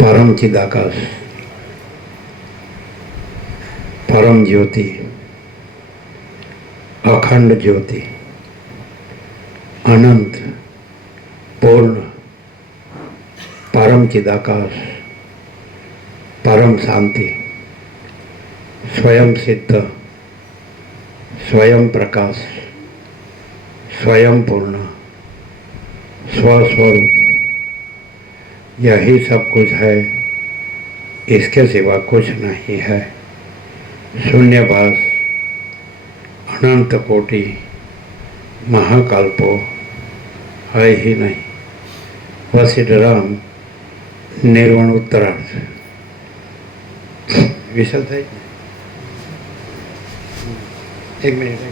परम चिदाकाश, परम ज्योति, अखंड ज्योति, अनंत पूर्ण परम चिदाकाश, परम शांति, स्वयं सिद्ध, स्वयं प्रकाश, स्वयं पूर्ण, स्वस्वरूप, यही सब कुछ है, इसके सिवा कुछ नहीं है। शून्यभास, अनंत कोटि, महाकल्पो है ही नहीं। वसिष्ठराम निर्वाण उत्तरार्थ विशल થાય એક મિનિટ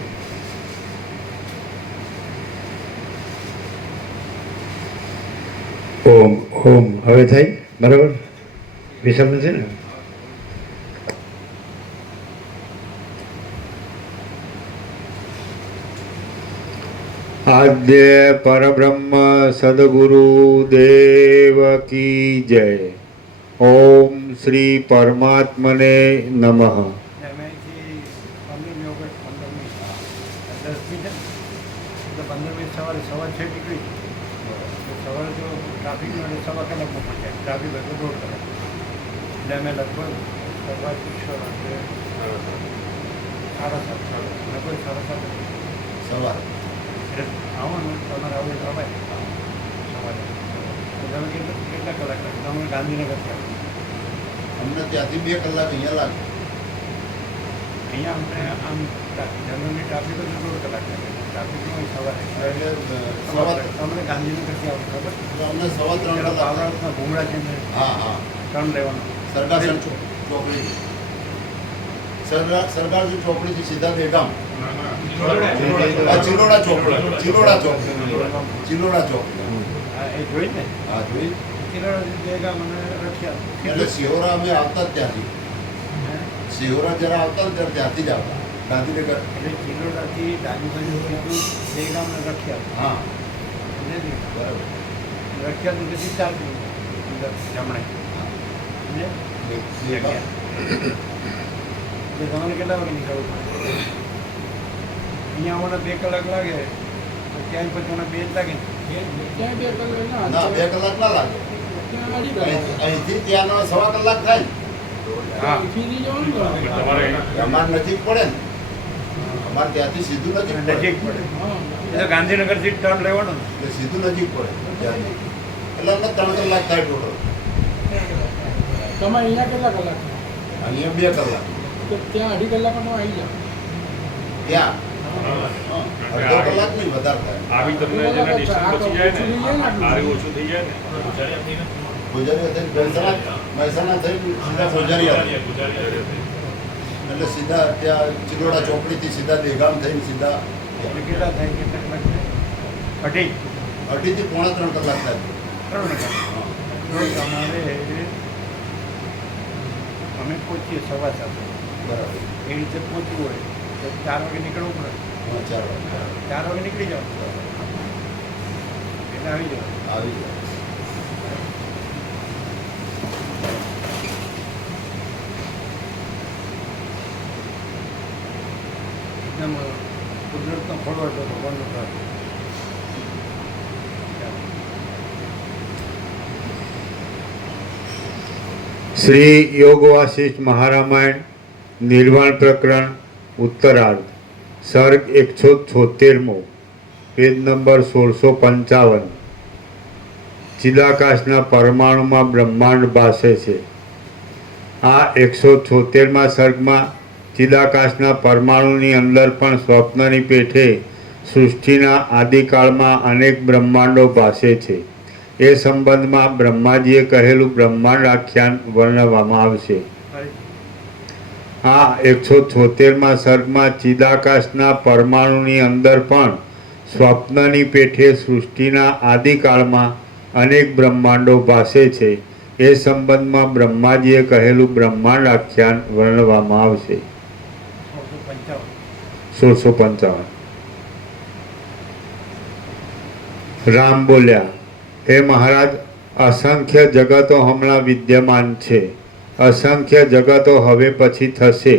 ઓમ ઓમ હવે થાય બરાબર વિષમ નથી ને आद्य परब्रह्म सद्गुरु देव की जय। ओम श्री परमात्मने नमः। ગાંધીનગર અમને ત્યાંથી 2 કલાક અહીંયા લાગે અહીંયા અમને આમ જનરલી ટ્રાફિક તો 1.5 કલાક લાગે ટ્રાફિકમાં સવારે અમને ગાંધીનગરથી આવું ખબર તો અમને 3.5 કલાક બાવળાના ભૂંગળા છે ને હા ટર્ન લેવાનો સરદાર ચોકડી સરદારજી ચોકડીથી સીધા દેગામ ચિલોડા ચોક એ જોઈ ને હા જોઈ એટલે સિહોરા અમે આવતા જ ત્યાંથી સિહોરા જરા આવતા ને ત્યાંથી જ આવતા ગાંધીનગર એટલે ચિલોડાથી ડાબી રખિયા હા બરાબર રખિયા પછી 4 કિલોમીટર જમણે તમારે કેટલા વાગે નીકળવું પડે અહીંયા આવવાના 2 કલાક લાગે ત્યાં પછી મને 2 જ લાગે ત્યાં 2 કલાક ના 2 કલાક ના લાગે અહીંથી ત્યાંનો 1.5 કલાક થાય અમારે નજીક પડે ને અમારે ત્યાંથી સીધું નજીક પડે એટલે ગાંધીનગરથી ટર્ન લેવાનો એટલે સીધું નજીક પડે ત્યાંથી એટલે અમને 3 કલાક થાય ટોટલ તમારે અહીંયા કેટલા કલાક અહીંયા 2 કલાક તો ત્યાં 2.5 કલાકમાં આવી જાવ ત્યાં અડધો કલાક નહીં વધારે થાય આવી તમને જેના ડિસ્ટન્સ બચી જાય ને આવી ઓછું થઈ જાય ને ગુજારી થઈને મહેસાણા થઈ સીધા ગુજારી આવે એટલે સીધા ત્યાં ચિલોડા ચોકડીથી સીધા દેગામ થઈને સીધા કેટલા થાય કેટલા કલાક અઢીથી 3.5 કલાક થાય 3 કલાક અમારે અમે પહોંચીએ 7:15 બરાબર એ રીતે પહોંચવું હોય તો 4 વાગે નીકળવું પડે 4 વાગે નીકળી જાઓ એટલે આવી જાઓ એકદમ કુદરતનો ફળો હતો ભગવાનનો પ્રાર્થ श्री योग वासिष्ठ महारामायण निर्वाण प्रकरण उत्तरार्ध सर्ग 176 पेज नंबर 1655 चिदाकाशना परमाणुमां ब्रह्मांड भासे छे આ 176માં સર્ગમાં ચિદાકાશના પરમાણુની અંદર પણ સ્વપ્નની પેઠે સૃષ્ટિના આદિકાળમાં અનેક બ્રહ્માંડો ભાસે છે. એ સંબંધમાં બ્રહ્માજીએ કહેલું બ્રહ્માંડ આખ્યાન વર્ણવવામાં આવશે. આ 176માં સર્ગમાં ચિદાકાશના પરમાણુની અંદર પણ સ્વપ્નની પેઠે સૃષ્ટિના આદિકાળમાં અનેક બ્રહ્માંડો ભાસે છે. એ સંબંધમાં બ્રહ્માજીએ કહેલું બ્રહ્માંડ આખ્યાન વર્ણવવામાં આવશે. 1655 રામ બોલ્યા, હે મહારાજ, અસંખ્ય જગતો હમણાં વિદ્યમાન છે. અસંખ્ય જગતો હવે પછી થશે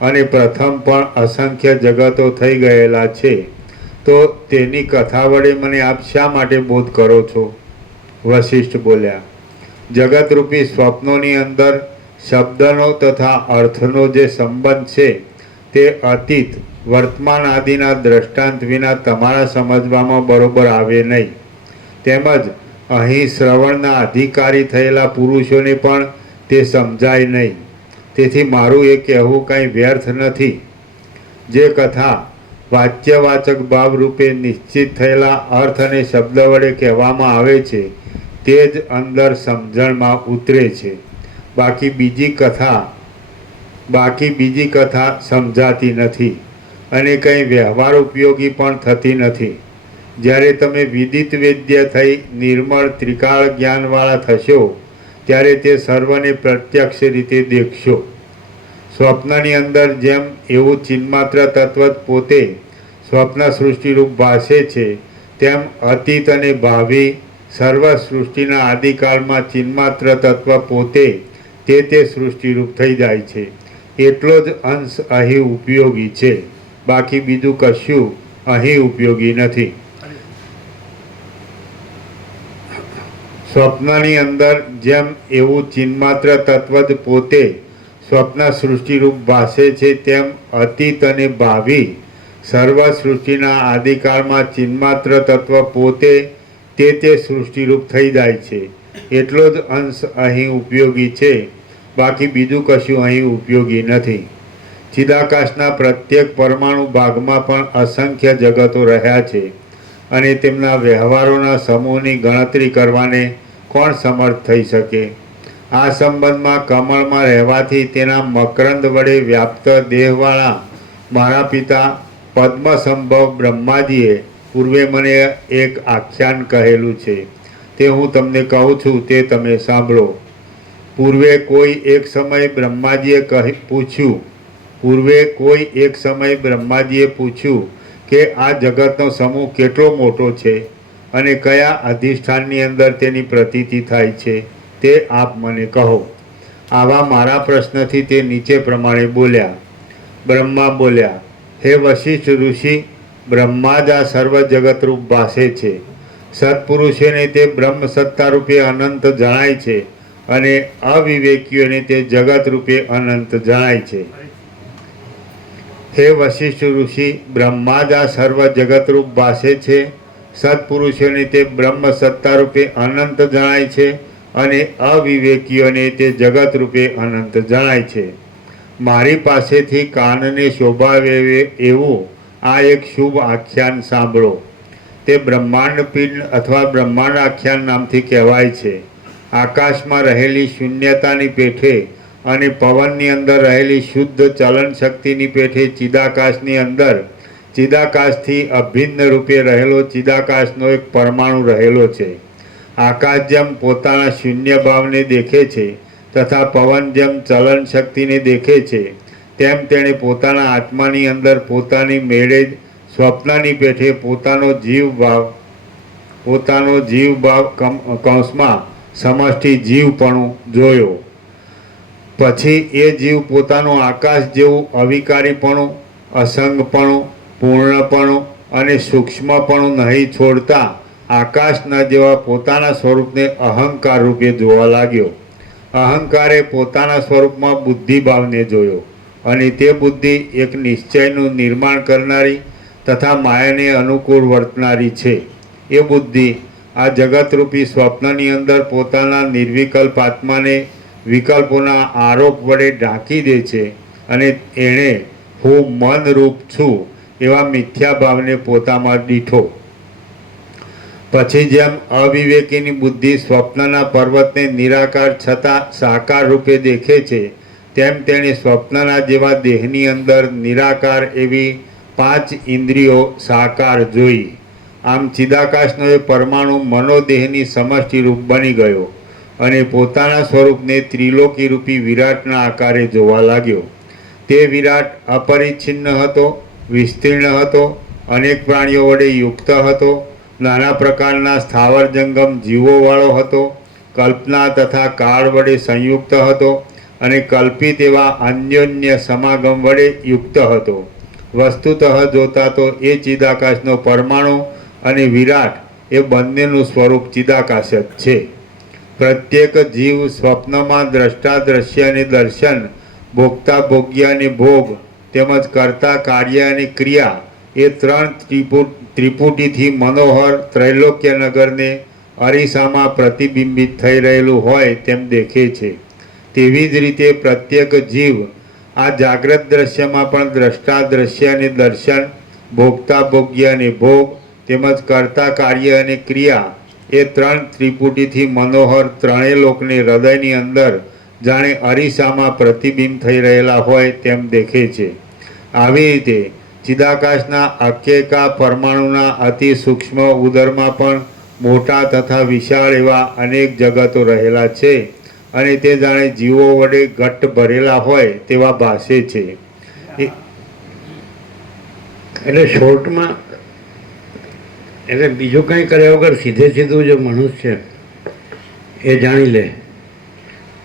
અને પ્રથમ પણ અસંખ્ય જગતો થઈ ગયેલા છે. તો તેની કથા વડે મને આપ શા માટે બોધ કરો છો? વશિષ્ઠ બોલ્યા, જગતરૂપી સ્વપ્નોની અંદર શબ્દનો તથા અર્થનો જે સંબંધ છે તે અતીત, વર્તમાન આદિના દ્રષ્ટાંત વિના તમારા સમજવામાં બરોબર આવે નહીં. તેમજ અહીં શ્રવણના અધિકારી થયેલા પુરુષોને પણ તે સમજાય નહીં. તેથી મારું એ કહેવું કંઈ વ્યર્થ નથી. જે કથા વાચ્યવાચક ભાવ રૂપે નિશ્ચિત થયેલા અર્થ અને શબ્દ વડે કહેવામાં આવે છે તે જ અંદર સમજણમાં ઉતરે છે. બાકી બીજી કથા સમજાતી નથી અને કંઈ વ્યવહાર ઉપયોગી પણ થતી નથી. જ્યારે તમે વિદિત વેદ્ય થઈ નિર્મળ ત્રિકાળ જ્ઞાનવાળા થશો ત્યારે તે સર્વને પ્રત્યક્ષ રીતે દેખશો. સ્વપ્નની અંદર જેમ એવું ચિન્માત્ર તત્વ પોતે સ્વપ્ન સૃષ્ટિરૂપ ભાસે છે તેમ અતીત અને ભાવિ સર્વ સૃષ્ટિના આદિકાળમાં ચિન્માત્ર તત્વ પોતે તે સૃષ્ટિરૂપ થઈ જાય છે. એટલો જ અંશ અહીં ઉપયોગી છે. બાકી બીજું કશું અહીં ઉપયોગી નથી. સ્વપ્નની અંદર જેમ એવું ચિન્માત્ર તત્વ જ પોતે સ્વપ્ન સૃષ્ટિરૂપ ભાસે છે તેમ અતીત અને ભાવિ સર્વ સૃષ્ટિના આદિકાળમાં ચિન્માત્ર તત્વ પોતે તે સૃષ્ટિરૂપ થઈ જાય છે. એટલો જ અંશ અહીં ઉપયોગી છે. બાકી બીજું કશું અહીં ઉપયોગી નથી. ચિદાકાશના પ્રત્યેક પરમાણુ ભાગમાં પણ અસંખ્ય જગતો રહ્યા છે અને તેમના વ્યવહારોના સમૂહની ગણતરી કરવાને કોણ સમર્થ થઈ શકે? આ સંબંધમાં કમળમાં રહેવાથી તેના મકરંદ વડે વ્યાપ્ત દેહવાળા મારા પિતા પદ્મસંભવ બ્રહ્માજીએ પૂર્વે મને એક આખ્યાન કહેલું છે. તે હું તમને કહું છું, તે તમે સાંભળો. પૂર્વે કોઈ એક સમય બ્રહ્માજીએ પૂછ્યું કે આ જગતનો સમૂહ કેટલો મોટો છે અને કયા અધિષ્ઠાનની અંદર તેની પ્રતીતિ થાય છે તે આપ મને કહો. આવા મારા પ્રશ્નથી તે નીચે પ્રમાણે બોલ્યા. બ્રહ્મા બોલ્યા, હે વશિષ્ઠ ઋષિ, બ્રહ્મા જ આ સર્વ જગતરૂપ ભાસે છે. સત્પુરુષોને તે બ્રહ્મ સત્તા રૂપે અનંત જણાય છે અને અવિવેકીઓને તે જગત રૂપે અનંત જણાય છે. હે વશિષ્ઠ ઋષિ, બ્રહ્મા જ આ સર્વ જગતરૂપ ભાસે છે. સત્પુરુષોને તે બ્રહ્મ સત્તા રૂપે અનંત જણાય છે અને અવિવેકીઓને તે જગત રૂપે અનંત જણાય છે. મારી પાસેથી કાનને શોભાવે એવું આ એક શુભ આખ્યાન સાંભળો. તે બ્રહ્માંડ પિંડ અથવા બ્રહ્માંડ આખ્યાન નામથી કહેવાય છે. આકાશમાં રહેલી શૂન્યતાની પેઠે અને પવનની અંદર રહેલી શુદ્ધ ચલન શક્તિની પેઠે ચિદાકાશની અંદર ચિદાકાશથી અભિન્ન રૂપે રહેલો ચિદાકાશનો એક પરમાણુ રહેલો છે. આકાશ જેમ પોતાના શૂન્ય ભાવને દેખે છે તથા પવન જેમ ચલન શક્તિને દેખે છે તેમ તેણે પોતાના આત્માની અંદર પોતાની મેળે જ સ્વપ્નની પેઠે પોતાનો જીવ ભાવ કૌંસમાં સમષ્ટિ જીવપણું જોયો. પછી એ જીવ પોતાનું આકાશ જેવું અવિકારીપણું, અસંગપણું, પૂર્ણપણું અને સૂક્ષ્મપણું નહીં છોડતા આકાશના જેવા પોતાના સ્વરૂપને અહંકાર રૂપે જોવા લાગ્યો. અહંકારે પોતાના સ્વરૂપમાં બુદ્ધિભાવને જોયો અને તે બુદ્ધિ એક નિશ્ચયનું નિર્માણ કરનારી તથા માયાને અનુકૂળ વર્તનારી છે. એ બુદ્ધિ આ જગતરૂપી સ્વપ્નની અંદર પોતાના નિર્વિકલ્પ આત્માને વિકલ્પોના આરોપ વડે ઢાંકી દે છે અને એણે હું મનરૂપ છું એવા મિથ્યા ભાવને પોતામાં દીઠો. પછી જેમ અવિવેકીની બુદ્ધિ સ્વપ્નના પર્વતને નિરાકાર છતાં સાકાર રૂપે દેખે છે, તેમ તેણે સ્વપ્નના જેવા દેહની અંદર નિરાકાર એવી 5 ઇન્દ્રિયો સાકાર જોઈ. આમ ચિદાકાશનો એ પરમાણુ મનોદેહની સમષ્ટિ રૂપ બની ગયો અને પોતાના સ્વરૂપને ત્રિલોકી રૂપી વિરાટના આકારે જોવા લાગ્યો. તે વિરાટ અપરિચ્છિન્ન હતો, વિસ્તીર્ણ હતો, અનેક પ્રાણીઓ વડે યુક્ત હતો, નાના પ્રકારના સ્થાવર જંગમ જીવોવાળો હતો, કલ્પના તથા કાળ વડે સંયુક્ત હતો અને કલ્પિત એવા અન્યોન્ય સમાગમ વડે યુક્ત હતો. વસ્તુતઃ જોતા તો એ ચિદાકાશનો પરમાણુ અને વિરાટ એ બંનેનું સ્વરૂપ ચિદાકાશ જ છે. પ્રત્યેક જીવ સ્વપ્નમાં દ્રષ્ટા દ્રશ્ય અને દર્શન, ભોગતા ભોગ્ય અને ભોગ, તેમજ કરતા કાર્ય અને ક્રિયા એ 3 ત્રિપુટીથી મનોહર ત્રૈલોક્ય નગરને અરીસામાં પ્રતિબિંબિત થઈ રહેલું હોય તેમ દેખે છે. તેવી જ રીતે પ્રત્યેક જીવ આ જાગ્રત દ્રશ્યમાં પણ દ્રષ્ટા દ્રશ્ય અને દર્શન, ભોગતા ભોગ્ય અને ભોગ, તેમજ કરતા કાર્ય અને ક્રિયા એ 3 ત્રિપુટીથી મનોહર ત્રણેય લોકને હૃદયની અંદર જાણે અરીસામાં પ્રતિબિંબ થઈ રહેલા હોય તેમ દેખે છે. આવી રીતે ચિદાકાશના આખ્યકા પરમાણુના અતિ સૂક્ષ્મ ઉદરમાં પણ મોટા તથા વિશાળ એવા અનેક જગતો રહેલા છે અને તે જાણે જીવો વડે ઘટ્ટ ભરેલા હોય તેવા ભાસે છે. એટલે શોર્ટમાં એટલે બીજું કંઈ કર્યા વગર સીધું જો મનુષ્ય એ જાણી લે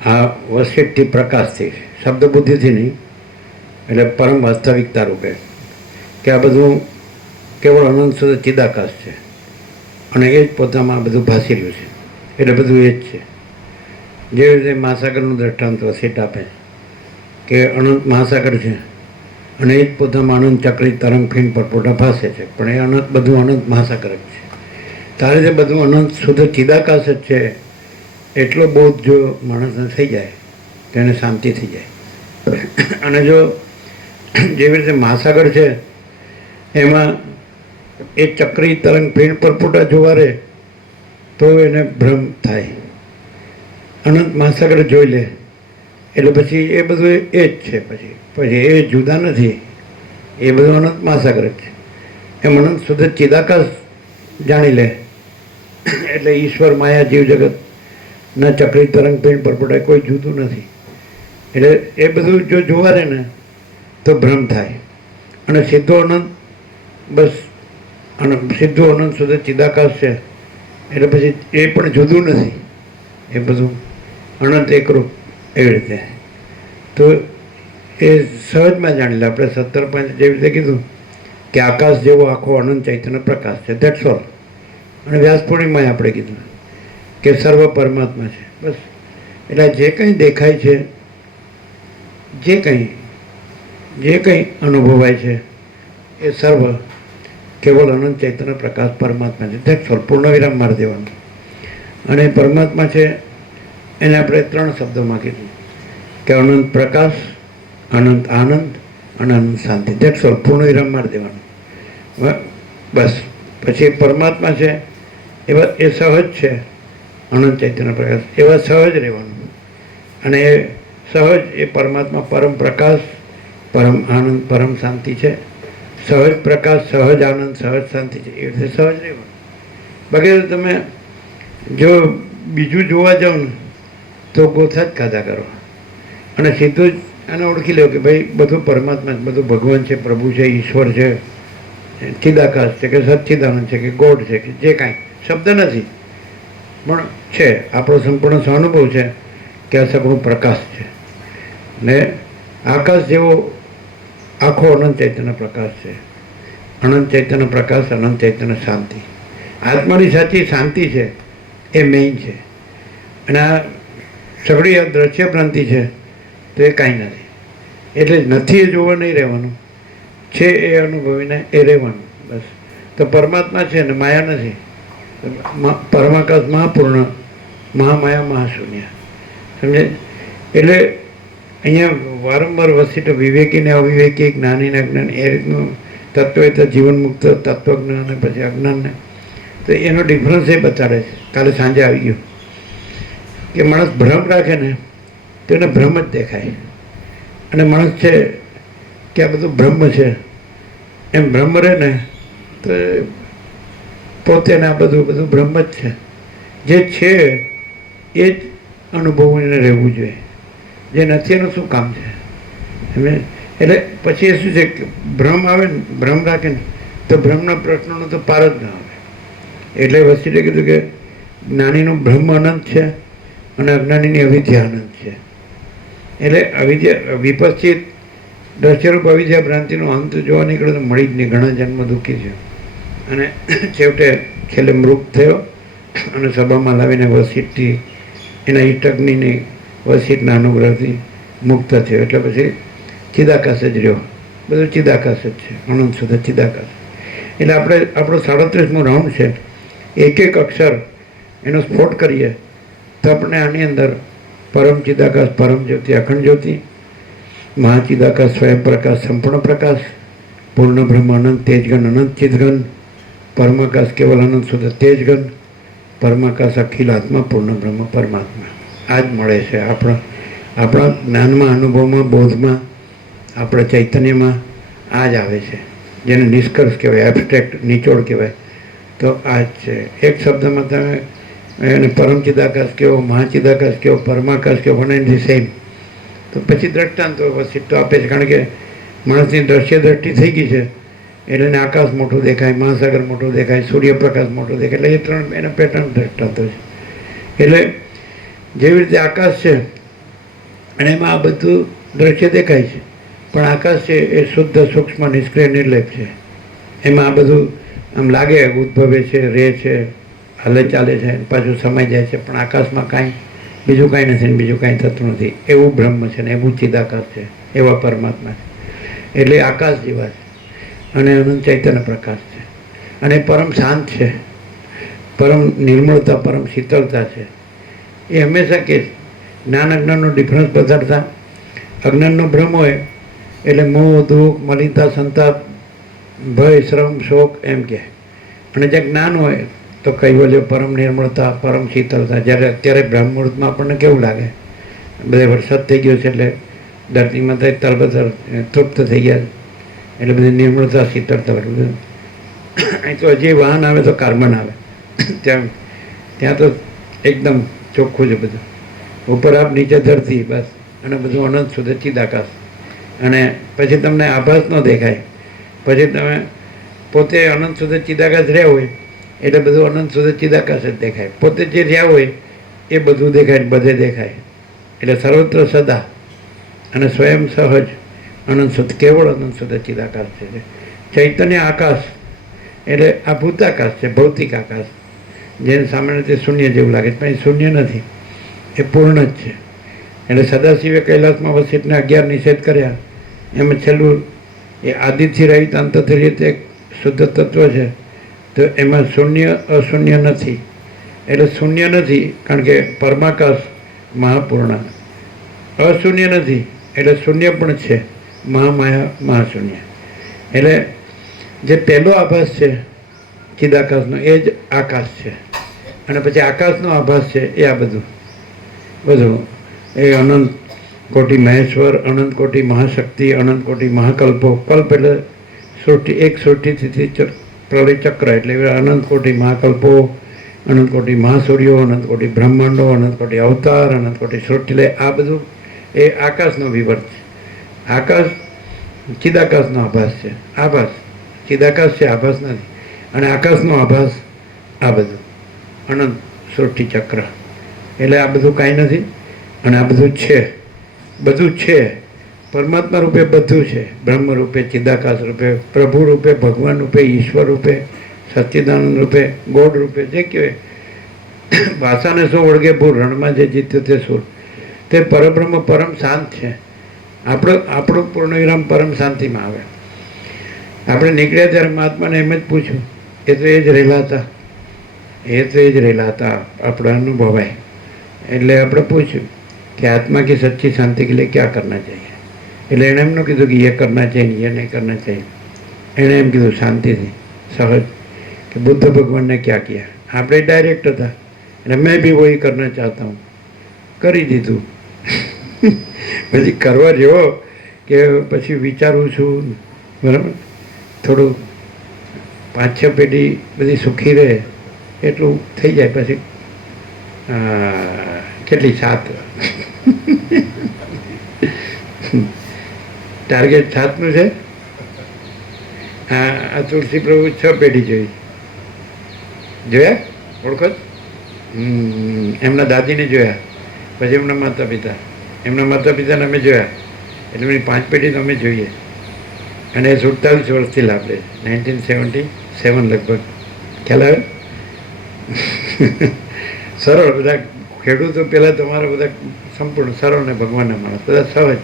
આ વસિષ્ઠથી પ્રકાશથી, શબ્દ બુદ્ધિથી નહીં, એટલે પરમ વાસ્તવિકતા રૂપે કે આ બધું કેવળ અનંત સુધી ચિદાકાશ છે અને એ જ પોતામાં બધું ભાસી રહ્યું છે, એટલે બધું એ જ છે. જેવી રીતે મહાસાગરનું દ્રષ્ટાંત વસિષ્ઠ આપે કે અનંત મહાસાગર છે અને એ જ પોતામાં અનંત ચક્રી તરંગ ફીણ પરપોટા ભાસે છે, પણ એ અનંત બધું અનંત મહાસાગર જ છે. તારે જે બધું અનંત શુદ્ધ ચિદાકાશ જ છે એટલો બોધ જો માણસને થઈ જાય તો એને શાંતિ થઈ જાય. અને જો જેવી રીતે મહાસાગર છે એમાં એ ચક્રી તરંગ ફીણ પરપોટા જોવા રહે તો એને ભ્રમ થાય. અનંત મહાસાગર જોઈ લે એટલે પછી એ બધું એ જ છે. પછી એ જુદા નથી, એ બધું અનંત મહાસાગર જ છે. એમ અનંત શુદ્ધ ચિદાકાશ જાણી લે એટલે ઈશ્વર માયા જીવ જગતના ચક્રી તરંગ ફીણ પરપોટા કોઈ જુદું નથી. એટલે એ બધું જો જોવા રહે ને તો ભ્રમ થાય. અને સીધો અનંત બસ સીધું અનંત શુદ્ધ ચિદાકાશ છે એટલે પછી એ પણ જુદું નથી, એ બધું અનંત એકરૂપ. એવી રીતે તો એ સહજમાં જાણી લે. આપણે 17 જેવી રીતે કીધું કે આકાશ જેવો આખો અનંત ચૈતન્ય પ્રકાશ છે, ધેટ્સ ઓલ. અને વ્યાસ પૂર્ણિમાએ આપણે કીધું કે સર્વ પરમાત્મા છે, બસ. એટલે જે કંઈ દેખાય છે, જે કંઈ અનુભવાય છે એ સર્વ કેવળ અનંત ચૈતન્ય પ્રકાશ પરમાત્મા છે, ધેટ્સ ઓલ. પૂર્ણ વિરામ મારી દેવાનું. અને પરમાત્મા છે એને આપણે 3 શબ્દોમાં કીધું કે અનંત પ્રકાશ, અનંત આનંદ અને અનંત શાંતિ, ધેટ્સ ઓલ. પૂર્ણ વિરામ મારી દેવાનું, બસ. પછી પરમાત્મા છે એવા એ સહજ છે, અનંત ચૈતન્ય પ્રકાશ, એવા સહજ રહેવાનું. અને એ સહજ એ પરમાત્મા પરમ પ્રકાશ, પરમ આનંદ, પરમ શાંતિ છે. સહજ પ્રકાશ, સહજ આનંદ, સહજ શાંતિ છે, એ રીતે સહજ રહેવાનું. વગેરે તમે જો બીજું જોવા જાઓ ને તો ગોથા જ ખાધા કરો અને સીધું જ આને ઓળખી લો કે ભાઈ બધું પરમાત્મા છે, બધું ભગવાન છે, પ્રભુ છે, ઈશ્વર છે, ચિદાકાશ છે કે સચ્ચિદાનંદ છે કે ગોડ છે કે જે કાંઈ શબ્દ નથી પણ છે. આપણો સંપૂર્ણ સ્વાનુભવ છે કે આ સગળું પ્રકાશ છે ને આકાશ જેવો આખો અનંત ચૈતન્ય પ્રકાશ છે. અનંત ચૈતન્ય પ્રકાશ, અનંત ચૈતન્ય શાંતિ. આત્માની સાચી શાંતિ છે એ મેઇન છે. અને આ સગળી આ દ્રશ્ય ભ્રાંતિ છે તો એ કાંઈ નથી. એટલે નથી એ જોવા નહીં રહેવાનું, છે એ અનુભવીને એ રહેવાનું, બસ. તો પરમાત્મા છે ને માયા નથી. પરમાકાશ મહાપૂર્ણ, મહામાયા મહાશૂન્ય, સમજે. એટલે અહીંયા વારંવાર વસિષ્ઠ વિવેકી ને અવિવેકી, જ્ઞાની ને અજ્ઞાની એ રીતનું તત્વ તો જીવન મુક્ત તત્વજ્ઞ અને પછી અજ્ઞાનને, તો એનો ડિફરન્સ એ બતાડે છે. કાલે સાંજે આવી ગયું કે માણસ ભ્રમ રાખે ને તો એને ભ્રમ જ દેખાય, અને માણસ છે કે આ બધું બ્રહ્મ છે એમ ભ્રમ રહે ને તો પોતે ને આ બધું બ્રહ્મ જ છે. જે છે એ જ અનુભવીને રહેવું જોઈએ, જે નથી એનું શું કામ છે એમ. એટલે પછી એ શું છે કે ભ્રમ આવે ને, ભ્રમ રાખે ને તો ભ્રમના પ્રશ્નોનો તો પાર જ ના આવે. એટલે વસ્તુએ કીધું કે જ્ઞાનીનું બ્રહ્મ અનંત છે અને અજ્ઞાનીની અવિદ્યા અનંત છે. એટલે અવિદ્યા વિપક્ષિત દ્રશ્યરૂપ અવિદ્યા ભ્રાંતિનો અંત જોવા નીકળે તો મળી જ નહીં. ઘણા જન્મ દુઃખી છે અને છેવટે છેલ્લે મૃત થયો અને સભામાં લાવીને વસિષ્ઠથી એના ઈષ્ટગ્નિની વસિષ્ઠના અનુગ્રહથી મુક્ત થયો. એટલે પછી ચિદાકાશ જ રહ્યો, બધું ચિદાકાશ જ છે, અનંત સુધી ચિદાકાશ. એટલે આપણે આપણો 37મો રાઉન્ડ છે. એક એક અક્ષર એનો સ્ફોટ કરીએ તો આપણે આની અંદર પરમ ચિદાકાશ, પરમ જ્યોતિ, અખંડ જ્યોતિ, મહાચિદાકાશ, સ્વયં પ્રકાશ, સંપૂર્ણ પ્રકાશ, પૂર્ણ બ્રહ્મ, અનંત તેજગન, અનંત ચિદગન, પરમાકાશ કેવલ અનંત શુદ્ધ તેજગન, પરમાકાશ અખિલ આત્મા, પૂર્ણ બ્રહ્મ પરમાત્મા. આ જ મળે છે આપણા જ્ઞાનમાં, અનુભવમાં, બોધમાં, આપણા ચૈતન્યમાં આ જ આવે છે, જેને નિષ્કર્ષ કહેવાય, એબ્સ્ટ્રેક્ટ નિચોડ કહેવાય. તો આ જ છે. એક શબ્દમાં તમે એને પરમ ચિદાકાશ કહો, મહાચિદાકાશ કહો, પરમાકાશ કહો, વન એન્ડ ધી સેમ. તો પછી દ્રષ્ટાંતો વસિષ્ઠ આપે છે, કારણ કે માણસની દ્રશ્ય દ્રષ્ટિ થઈ ગઈ છે એટલે એને આકાશ મોટું દેખાય, મહાસાગર મોટું દેખાય, સૂર્યપ્રકાશ મોટો દેખાય. એટલે એ ત્રણ એના પેટર્ન દ્રષ્ટાંતો છે. એટલે જેવી રીતે આકાશ છે અને એમાં આ બધું દ્રશ્ય દેખાય છે, પણ આકાશ છે એ શુદ્ધ, સૂક્ષ્મ, નિષ્ક્રિય, નિર્લેપ છે. એમાં આ બધું આમ લાગે ઉદ્ભવે છે, રહે છે, હાલે ચાલે છે, પાછું સમાઈ જાય છે, પણ આકાશમાં કાંઈ બીજું કાંઈ નથી ને બીજું કાંઈ થતું નથી. એવું બ્રહ્મ છે ને એવું ચિદાકાશ છે, એવા પરમાત્મા છે. એટલે આકાશ જેવા છે અને અનંત ચૈતન્ય પ્રકાશ છે અને પરમ શાંત છે, પરમ નિર્મળતા, પરમ શીતળતા છે. એ હંમેશા કે જ્ઞાન અજ્ઞાનનો ડિફરન્સ બતાડતા. અજ્ઞાનનો ભ્રમ હોય એટલે મોહ, દુઃખ, મલિનતા, સંતાપ, ભય, શ્રમ, શોક એમ કહે. અને જે જ્ઞાન હોય તો કૈવલ્ય, પરમ નિર્મળતા, પરમ શીતળતા. જ્યારે અત્યારે બ્રહ્મ મુહૂર્તમાં આપણને કેવું લાગે, બધે વરસાદ થઈ ગયો છે એટલે ધરતીમાં તો તરબતર તૃપ્ત થઈ ગયા, એટલે બધી નિર્મળતા, શીતળતા. બધું અહીં તો હજી વાહન આવે તો કાર્બન આવે, ત્યાં તો એકદમ ચોખ્ખું છે બધું. ઉપર આપ, નીચે ધરતી, બસ. અને બધું અનંત સુધી ચિદાકાશ. અને પછી તમને આભાસ ન દેખાય, પછી તમે પોતે અનંત સુધી ચિદાકાશ રહ્યા હોય એટલે બધું અનંત સુધી ચિદાકાશ જ દેખાય. પોતે જે રહ્યા હોય એ બધું દેખાય, બધે દેખાય. એટલે સર્વત્ર સદા અને સ્વયં સહજ અનંત શુદ્ધ, કેવળ અનંત શુદ્ધ ચિદાકાશ છે. ચૈતન્ય આકાશ એટલે આ ભૂતાકાશ છે, ભૌતિક આકાશ, જેને સામાન્ય રીતે શૂન્ય જેવું લાગે છે, પણ એ શૂન્ય નથી, એ પૂર્ણ જ છે. એટલે સદાશિવે કૈલાસમાં વસિષ્ઠને 11 નિષેધ કર્યા, એમાં છેલ્લું એ આદિથી રહિત અંતથી રહિત એક શુદ્ધ તત્વ છે. તો એમાં શૂન્ય અશૂન્ય નથી. એટલે શૂન્ય નથી કારણ કે પરમાકાશ મહાપૂર્ણ, અશૂન્ય નથી એટલે શૂન્ય પણ છે, મહામાયા મહાશૂન્ય. એટલે જે પહેલો આભાસ છે ચિદાકાશનો એ જ આકાશ છે, અને પછી આકાશનો આભાસ છે એ આ બધું એ અનંત કોટી મહેશ્વર, અનંત કોટી મહાશક્તિ, અનંત કોટી મહાકલ્પો. કલ્પ એટલે સૃષ્ટિ, એક સૃષ્ટિથી પ્રલય ચક્ર, એટલે અનંત કોટી મહાકલ્પો, અનંત કોટી મહાસૂર્યો, અનંત કોટી બ્રહ્માંડો, અનંત કોટી અવતાર, અનંત કોટી સૃષ્ટિ. એટલે આ બધું એ આકાશનો વિવર્ત છે. આકાશ ચિદાકાશનો આભાસ છે. આભાસ ચિદાકાશ છે, આભાસ નથી. અને આકાશનો આભાસ આ બધું અનંત સૃષ્ટિ ચક્ર. એટલે આ બધું કાંઈ નથી અને આ બધું છે, બધું છે. પરમાત્મા રૂપે બધું છે, બ્રહ્મ રૂપે, ચિદાકાશ રૂપે, પ્રભુ રૂપે, ભગવાન રૂપે, ઈશ્વર રૂપે, સચ્ચિદાનંદ રૂપે, ગોડ રૂપે. જે કહેવાય ભાષાને શું વળગે ભૂર, રણમાં જે જીત્યો તે સુર. તે પરબ્રહ્મ પરમ શાંત છે. આપણું પૂર્ણવિરામ પરમ શાંતિમાં આવે. આપણે નીકળ્યા ત્યારે મહાત્માને એમ જ પૂછ્યું, એ તો એ જ રહેલા હતા, એ તો એ જ રહેલા હતા, આપણે અનુભવાય. એટલે આપણે પૂછ્યું कि आत्मा की सच्ची शांति के लिए क्या करना चाहिए. એટલે એણે એમ ન કીધું કે એ કરના चाहिए ये नहीं करना चाहिए. એણે એમ કીધું શાંતિથી સહજ कि बुद्ध भगवान ने क्या किया. આપણે ડાયરેક્ટ હતા એટલે મેં બી વહી કરના ચાહતા હું, કરી દીધું. પછી કરવા જેવો કે પછી વિચારું છું, બરાબર, થોડું 5-6 પેઢી બધી સુખી રહે એટલું થઈ જાય. પછી કેટલી 7 ટાર્ગેટ 7નું છે. આ તુલસી પ્રભુ 6 પેઢી જોયા ઓળખો? એમના દાદીને જોયા, પછી એમના માતા પિતાને અમે જોયા, એટલે એમની 5 પેઢી તો અમે જોઈએ. અને એ 47 વર્ષથી લાભ લે, 1977 લગભગ. ખ્યાલ આવે? સરળ બધા ખેડૂતો પહેલાં તમારા બધા સંપૂર્ણ સરળ ને ભગવાનના માણસ બધા સહજ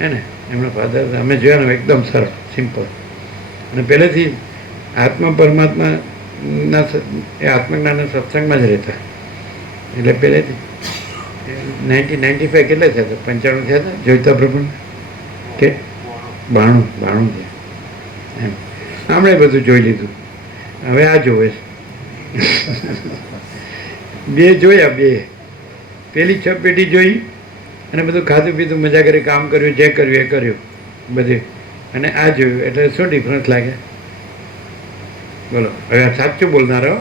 હે ને. એમના ફાધર અમે જોયા ને એકદમ સરળ સિમ્પલ. અને પહેલેથી આત્મા પરમાત્માના એ આત્મજ્ઞાનના સત્સંગમાં જ રહેતા. એટલે પહેલેથી 1995 કેટલા થયા હતા? 95 થયા હતા જોઈતા પ્રભુ કે 92 છે એમ. આપણે બધું જોઈ લીધું, હવે આ જોવે છે. 2 જોયા, 2 પેલી 6 પેઢી જોઈ અને બધું ખાધું પીધું મજા કરી, કામ કર્યું, જે કર્યું એ કર્યું બધું. અને આ જોયું એટલે શું ડિફરન્સ લાગે? બોલો. હવે આ સાચું બોલનારો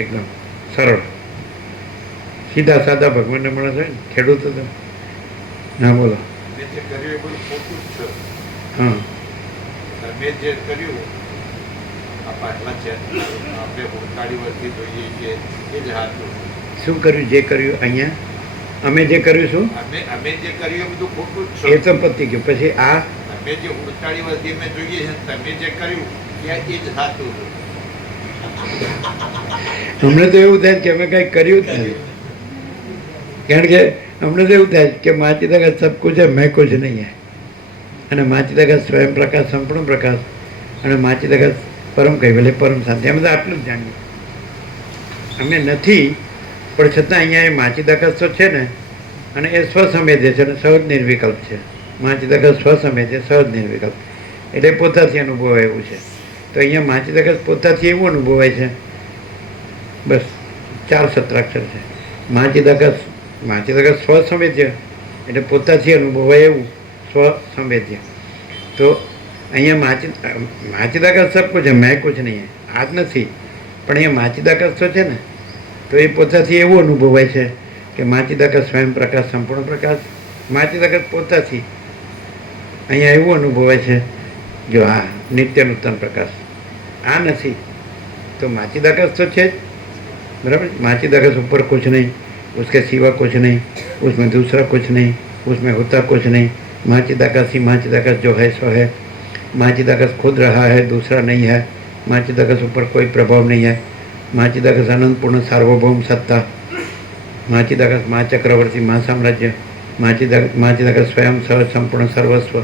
એકદમ સરળ સીધા સાદા ભગવાનને માણસ હોય ને, ખેડૂતો તો હા બોલો. મેં જે કર્યું એ બધું ખોટું જ છે. હા મેં જે કર્યું આ પાછલા છે આપણે ઉડતાળી વર્ષથી જોઈએ છીએ એ જ હાથું. શું કર્યું? જે કર્યું અહીંયા અમે જે કર્યું શું અમે જે કર્યું એ બધું ખોટું જ એ છે. તો પતી ગયું. પછી આ અમે જે ઉડતાળી વર્ષથી અમે જોઈએ છે તમે જે કર્યું એ જ સાચું છે. અમને તો એવું થાય કે અમે કંઈ કર્યું જ નથી. કારણ કે અમને તો એવું થાય કે માચી તક સબ કુછ है मैं कुछ नहीं है. અને માચી તક સ્વયં પ્રકાશ, સંપૂર્ણ પ્રકાશ, અને માચી તક પરમ કહેવાય પરમ શાંતિ. અમે તો આટલું જ જાણીએ. અમે નથી પણ છતાં અહીંયા એ માચી તક તો છે ને, અને એ સ્વસંવેદ્ય છે અને સહજ નિર્વિકલ્પ છે. માચી તક સ્વસંવેદ્ય સહજ નિર્વિકલ્પ એટલે પોતાથી અનુભવાય એવું છે. તો અહીંયા માચી તક પોતાથી એવું અનુભવાય છે. બસ 4 સત્રાક્ષર છે. માચી તક સ્વસંવેદ્ય એટલે પોતાથી અનુભવાય એવું સ્વસંવેદ્ય. તો અહીંયા માચિદાકાશ સબ કુછ है मैं कुछ नहीं है. આ જ નથી પણ અહીંયા માચિદાકાશ તો છે ને, તો એ પોતાથી એવું અનુભવાય છે કે માચિદાકાશ સ્વયં પ્રકાશ, સંપૂર્ણ પ્રકાશ. માચિદાકાશ પોતાથી અહીંયા એવું અનુભવાય છે જો આ નિત્ય નૂતન પ્રકાશ. આ નથી તો માચિદાકાશ તો છે જ, बराबर. माचिदाकाश ऊपर कुछ नहीं, उसके सिवा कुछ नहीं, उसमें दूसरा कुछ नहीं, उसमें होता कुछ नहीं. माचिदाकाश ही माचिदाकाश जो है सो है. माचिदाकाश खुद रहा है, दूसरा नहीं है. माचिदाकाश ऊपर कोई प्रभाव नहीं है. माचिदाकाश अनंत पूर्ण सार्वभौम सत्ता. माचिदाकाश माँ चक्रवर्ती, माँ साम्राज्य. माचिदाकाश स्वयं सहज संपूर्ण सर्वस्व.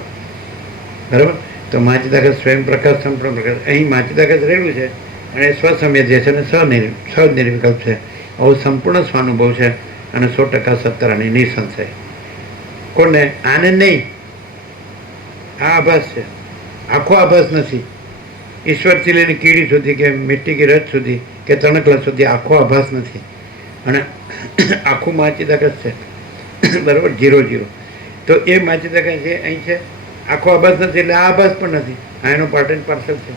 बराबर. તો માચિદાકાશ સ્વયં પ્રકાશ, સંપૂર્ણ પ્રકાશ. અહીં માચિદાકાશ રહેલું છે અને સ્વસંવેદ્ય છે અને સહજ નિર્વિકલ્પ છે. આવો સંપૂર્ણ સ્વાનુભવ છે અને 100% સત્તરાની નિસંશય. કોને? આને નહીં. આ આભાસ છે, આખો આભાસ નથી. ઈશ્વરથી લઈને કીડી સુધી કે મિટ્ટી કી રજ સુધી કે તણકલા સુધી આખો આભાસ નથી. અને આખું માચિદાકાશ છે, બરાબર, 0-0. તો એ માચિદાકાશ છે અહીં છે, આખો આભાસ નથી. એટલે આ આભાસ પણ નથી. આ એનો પાર્ટ એન્ડ પાર્સલ છે.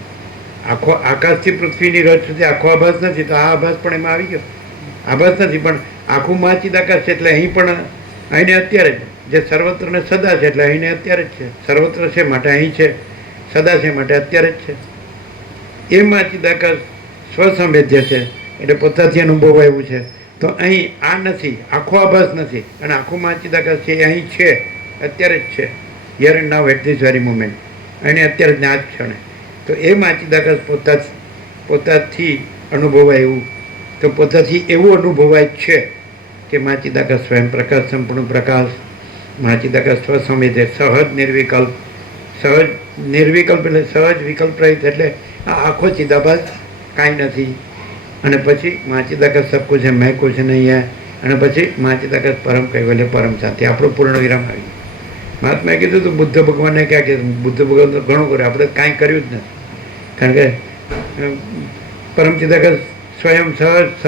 આખો આકાશથી પૃથ્વીની રજ સુધી આખો આભાસ નથી, તો આ આભાસ પણ એમાં આવી ગયો. આભાસ નથી પણ આખું માચિદાકાશ છે. એટલે અહીં પણ અહીંને અત્યારે જ, જે સર્વત્ર ને સદા છે એટલે અહીંને અત્યારે જ છે. સર્વત્ર છે માટે અહીં છે, સદા છે માટે અત્યારે જ છે. એ માચિદાકાશ સ્વસંવેદ્ય છે એટલે પોતાથી અનુભવાયું છે. તો અહીં આ નથી, આખો આભાસ નથી. અને આખું માચિદાકાશ છે એ અહીં છે, અત્યારે જ છે. Here and now at this very moment. અને અત્યારે જ આ જ ક્ષણે. તો એ માચિદાકાશ પોતાથી અનુભવાય એવું, તો પોતાથી એવું અનુભવાય છે કે માચિદાકાશ સ્વયં પ્રકાશ, સંપૂર્ણ પ્રકાશ. માચિદાકાશ સ્વસંવેદ્ય, સહજ નિર્વિકલ્પ. સહજ નિર્વિકલ્પ એટલે સહજ વિકલ્પ રહિત. એટલે આ આખો ચિદાભાસ કાંઈ નથી. અને પછી માચિદાકાશ સબ કુછ है मैं कुछ नहीं है. અને પછી માચિતાકાશ પરમ કહ્યું એટલે પરમ શાંતિ, આપણો પૂર્ણ વિરામ આવી ગયો. મહાત્માએ કીધું તો બુદ્ધ ભગવાનને ક્યાં કીધું? બુદ્ધ ભગવાન તો ઘણું કર્યું, આપણે કાંઈ કર્યું જ નથી. કારણ કે પરમ ચિદાકાશ સ્વયં સહજ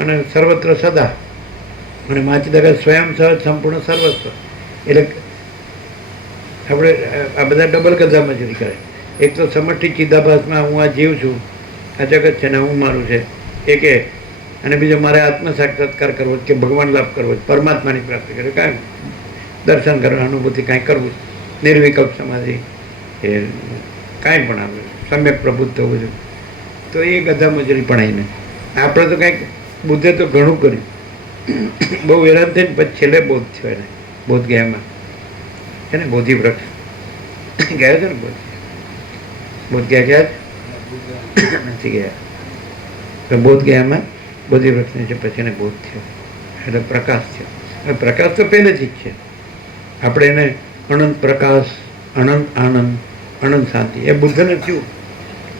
અને સર્વત્ર સદા, અને માચિદાકાશ સ્વયં સહજ સંપૂર્ણ સર્વસ્વ. એટલે આપણે આ બધા ડબલ ગધામજરી કરે. એક તો સમષ્ટિ ચિદાભાસમાં હું આ જીવ છું, આ જગત છે ને હું મારું છે એ કે, અને બીજો મારે આત્મ સાક્ષાત્કાર કરવો કે ભગવાન લાભ કરવો, પરમાત્માની પ્રાપ્તિ કરે, કાંઈ દર્શન કરવા, અનુભૂતિ કાંઈ કરવું, નિર્વિકલ્પ સમાધિ એ કાંઈ પણ આપણે સમ્યક પ્રબુદ્ધ થવું જોઈએ. તો એ ગધા મજૂરી પણ એને આપણે તો કાંઈક બુદ્ધે તો ઘણું કર્યું, બહુ હેરાન થઈને પછી છેલ્લે બોધ થયો એને, બોધ ગયામાં છે ને, બોધિ વૃક્ષ ગયા છે ને, બોધ ગયા નથી ગયા, તો બોધ ગયામાં બોધિ વૃક્ષને છે પછી એને બોધ થયો એટલે પ્રકાશ થયો. હવે પ્રકાશ તો પહેલેથી જ છે, આપણે એને અનંત પ્રકાશ, અનંત આનંદ, અનંત શાંતિ એ બુદ્ધને થયું.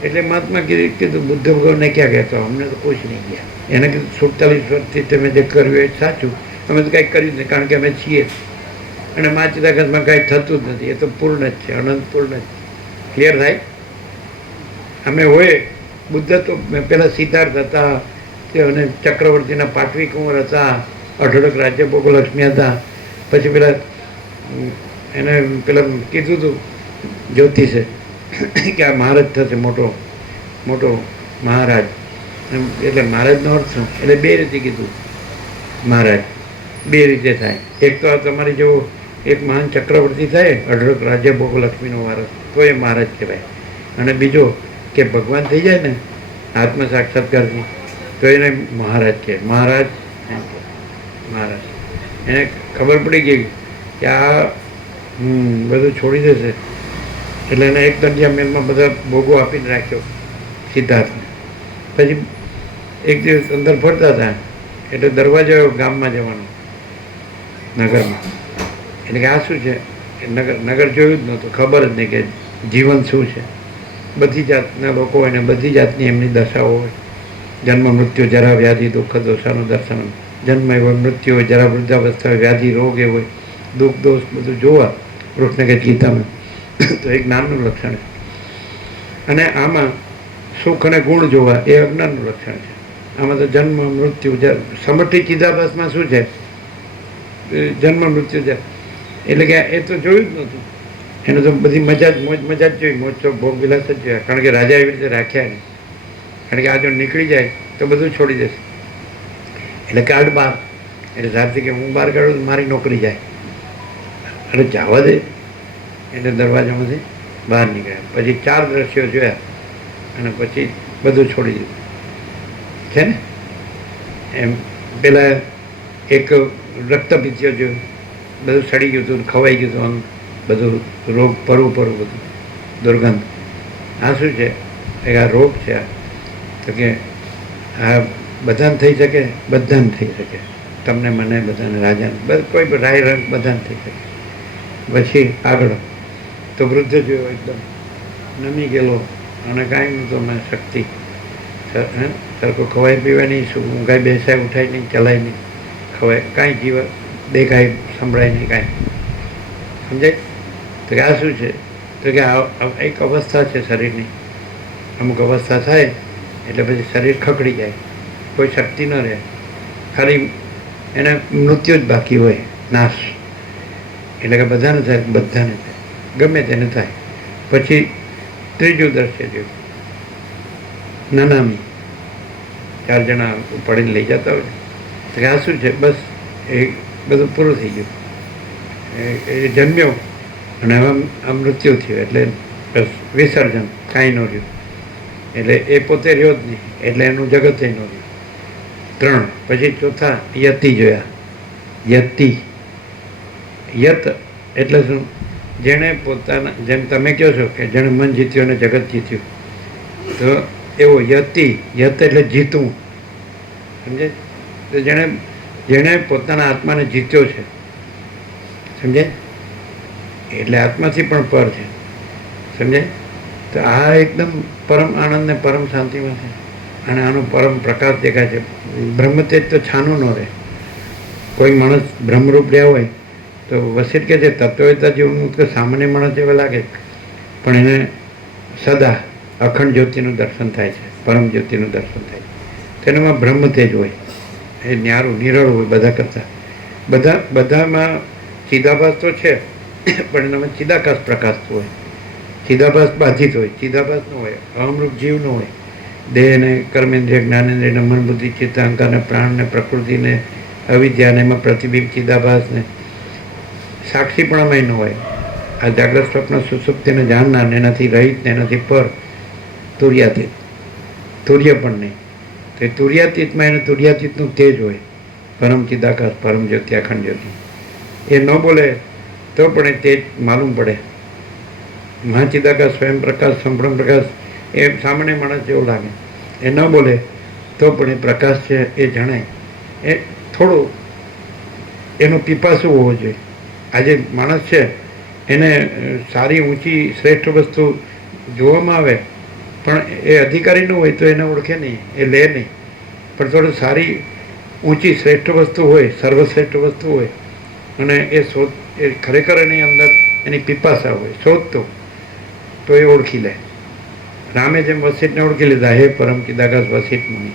એટલે મહાત્મા કીધું બુદ્ધ ભગવાનને ક્યાં કહેતો, અમને તો કોઈ જ નહીં ગયા. એને કીધું 47 વર્ષથી તમે જે કર્યું એ સાચું, અમે તો કાંઈ કર્યું જ નહીં, કારણ કે અમે છીએ અને માચિદાકાશમાં કાંઈ થતું જ નથી, એ તો પૂર્ણ જ છે, અનંત પૂર્ણ જ. ક્લિયર થાય? અમે હોય બુદ્ધ તો પહેલાં સિદ્ધાર્થ હતા, અને ચક્રવર્તીના પાટવી કુંવર હતા, અઢળક રાજ્ય ભોગલક્ષ્મી હતા. પછી પેલા એને પેલા કીધું હતું જ્યોતિષે કે આ મહારાજ થશે, મોટો મોટો મહારાજ. એટલે મહારાજનો અર્થ શું? એટલે બે રીતે કીધું મહારાજ, બે રીતે થાય. એક તો તમારી જેવો એક મહાન ચક્રવર્તી થાય, અઢળક રાજ્ય ભોગલક્ષ્મીનો વારસ, તો એ મહારાજ કહેવાય. અને બીજો કે ભગવાન થઈ જાય ને આત્મ સાક્ષાત્કારથી, તો એને મહારાજ કહે. મહારાજ મહારાજ એને ખબર પડી ગઈ કે આ બધું છોડી દેશે, એટલે એને એક દંડિયા મેલમાં બધા ભોગો આપીને રાખ્યો સિદ્ધાર્થને. પછી એક દિવસ અંદર ફરતા હતા એટલે દરવાજો ગામમાં જવાનો, નગરમાં. એટલે કે આ શું છે? નગર જોયું જ નહોતું, ખબર જ નહીં કે જીવન શું છે. બધી જાતના લોકો હોય ને બધી જાતની એમની દશાઓ હોય, જન્મ મૃત્યુ જરા વ્યાધિ દુઃખ દોષાનું દર્શન, જન્મ હોય, મૃત્યુ હોય, જરા વૃદ્ધાવસ્થા હોય, વ્યાધિ રોગ એ હોય, દુઃખ દોષ બધું જોવા કૃષ્ણ કે ગીતામાં. તો એક જ્ઞાનનું લક્ષણ છે. અને આમાં સુખ અને ગુણ જોવા એ અજ્ઞાનનું લક્ષણ છે. આમાં તો જન્મ મૃત્યુ, સમષ્ટિ ચિદાભાસમાં શું છે? જન્મ મૃત્યુ છે. એટલે કે એ તો જોયું જ નહોતું, એને તો બધી મજા જ મજા જ જોઈ, મોજ શોખ ભોગ વિલાસ જ જોયા. કારણ કે રાજા એવી રીતે રાખ્યા નહીં, કારણ કે આ જો નીકળી જાય તો બધું છોડી દેશે. એટલે કાઢ બહાર, એટલે સારથી કે હું બહાર કાઢું તો મારી નોકરી જાય, એટલે જવા દે. એટલે દરવાજામાંથી બહાર નીકળ્યા. પછી 4 દ્રશ્યો જોયા અને પછી બધું છોડી દીધું છે ને. એમ પેલા એક રક્તપિત્ય જોયું, બધું સડી ગયું હતું, ખવાઈ ગયું હતું, આમ બધું રોગ પરવું બધું દુર્ગંધ. આ શું છે? આ રોગ છે. તો કે આ બધાને થઈ શકે, બધાને થઈ શકે, તમને મને બધાને રાજાને કોઈ પણ રાય રંગ બધાને થઈ શકે. પછી આગળ તો વૃદ્ધ જોયો, એકદમ નમી ગયેલો અને કાંઈ નહોતો મેં શક્તિ, સરખો ખવાય પીવાય નહીં, શું ઊંઘાઈ બેસાય ઉઠાય નહીં, ચલાય નહીં, ખવાય કાંઈ જીવ દેખાય સંભળાય નહીં, કાંઈ સમજાય. તો કે આ શું છે? તો કે આ એક અવસ્થા છે શરીરની. અમુક અવસ્થા થાય એટલે પછી શરીર ખકડી જાય, કોઈ શક્તિ ન રહે, ખાલી એને મૃત્યુ જ બાકી હોય, નાશ. એટલે કે બધાને થાય, બધાને થાય, ગમે તેને થાય. પછી ત્રીજું દ્રશ્ય જોયું, નાનામી 4 જણા ઉપાડીને લઈ જતા હોય. તો કે આ શું છે? બસ એ બધું પૂરું થઈ ગયું, એ જન્મ્યો અને હવે આ મૃત્યુ થયું, એટલે બસ વિસર્જન, કાંઈ ન રહ્યું. એટલે એ પોતે રહ્યો જ નહીં, એટલે એનું જગત ન રહ્યું. 3. પછી ચોથા યતિ જોયા. યતિ, યત એટલે શું? જેણે પોતાના, જેમ તમે કહો છો કે જેણે મન જીત્યું અને જગત જીત્યું, તો એવો યતિ, યત એટલે જીતવું, સમજે? તો જેણે પોતાના આત્માને જીત્યો છે, સમજે? એટલે આત્માથી પણ પર છે, સમજે? તો આ એકદમ પરમ આનંદ ને પરમ શાંતિમાં છે. અને આનો પરમ પ્રકાશ દેખાય છે. બ્રહ્મતેજ તો છાનું ન રહે, કોઈ માણસ બ્રહ્મરૂપ રહ્યા હોય તો વસીત કે છે તત્વતા જીવનું તો સામાન્ય માણસ જેવા લાગે, પણ એને સદા અખંડ જ્યોતિનું દર્શન થાય છે, પરમ જ્યોતિનું દર્શન થાય છે. તેનામાં બ્રહ્મ તેજ હોય, એ ન્યારું નિરળ હોય બધા કરતાં. બધામાં ચિદાભાસ તો છે, પણ એનામાં ચિદાકાશ પ્રકાશ હોય. ચિદાભાસ બાધિત હોય, ચિદાભાસ ન હોય, અહમરૂપ જીવ ન હોય. દેહને, કર્મેન્દ્રિય, જ્ઞાનેન્દ્રિય, મન, બુદ્ધિ, ચિત્ત, અહંકારને, પ્રાણને, પ્રકૃતિને, અવિદ્યાને, એમાં પ્રતિબિંબ ચિદાભાસને સાક્ષીપણામાં ન હોય. આ જાગ્રત સ્વપ્ન સુસુપ્તિને જાણનાર ને એનાથી રહિત ને એનાથી પર તુર્યાતીત, તુર્ય પણ નહીં. તો એ તુર્યાતીતમાં એને તુર્યાતીતનું તેજ હોય, પરમ ચિદાકાશ, પરમ જ્યોતિ, અખંડ જ્યોતિ. એ ન બોલે તો પણ એ તેજ માલુમ પડે. મહાચિદાકાશ, સ્વયં પ્રકાશ, સંપૂર્ણ પ્રકાશ એ સામાન્ય માણસ જેવો લાગે. એ ન બોલે તો પણ એ પ્રકાશ છે એ જણાય. એ થોડું એનો પીપાસું હોવો જોઈએ. આજે માણસ છે એને સારી ઊંચી શ્રેષ્ઠ વસ્તુ જોવામાં આવે, પણ એ અધિકારી ન હોય તો એને ઓળખે નહીં, એ લે નહીં. પણ થોડું સારી ઊંચી શ્રેષ્ઠ વસ્તુ હોય, સર્વશ્રેષ્ઠ વસ્તુ હોય અને એ ખરેખર એની અંદર એની પીપાસા હોય, શોધતો, તો એ ઓળખી લે. રામે જેમ વસીતને ઓળખી લીધા, હે પરમ ચિદાકાશ વસીત મુનિ,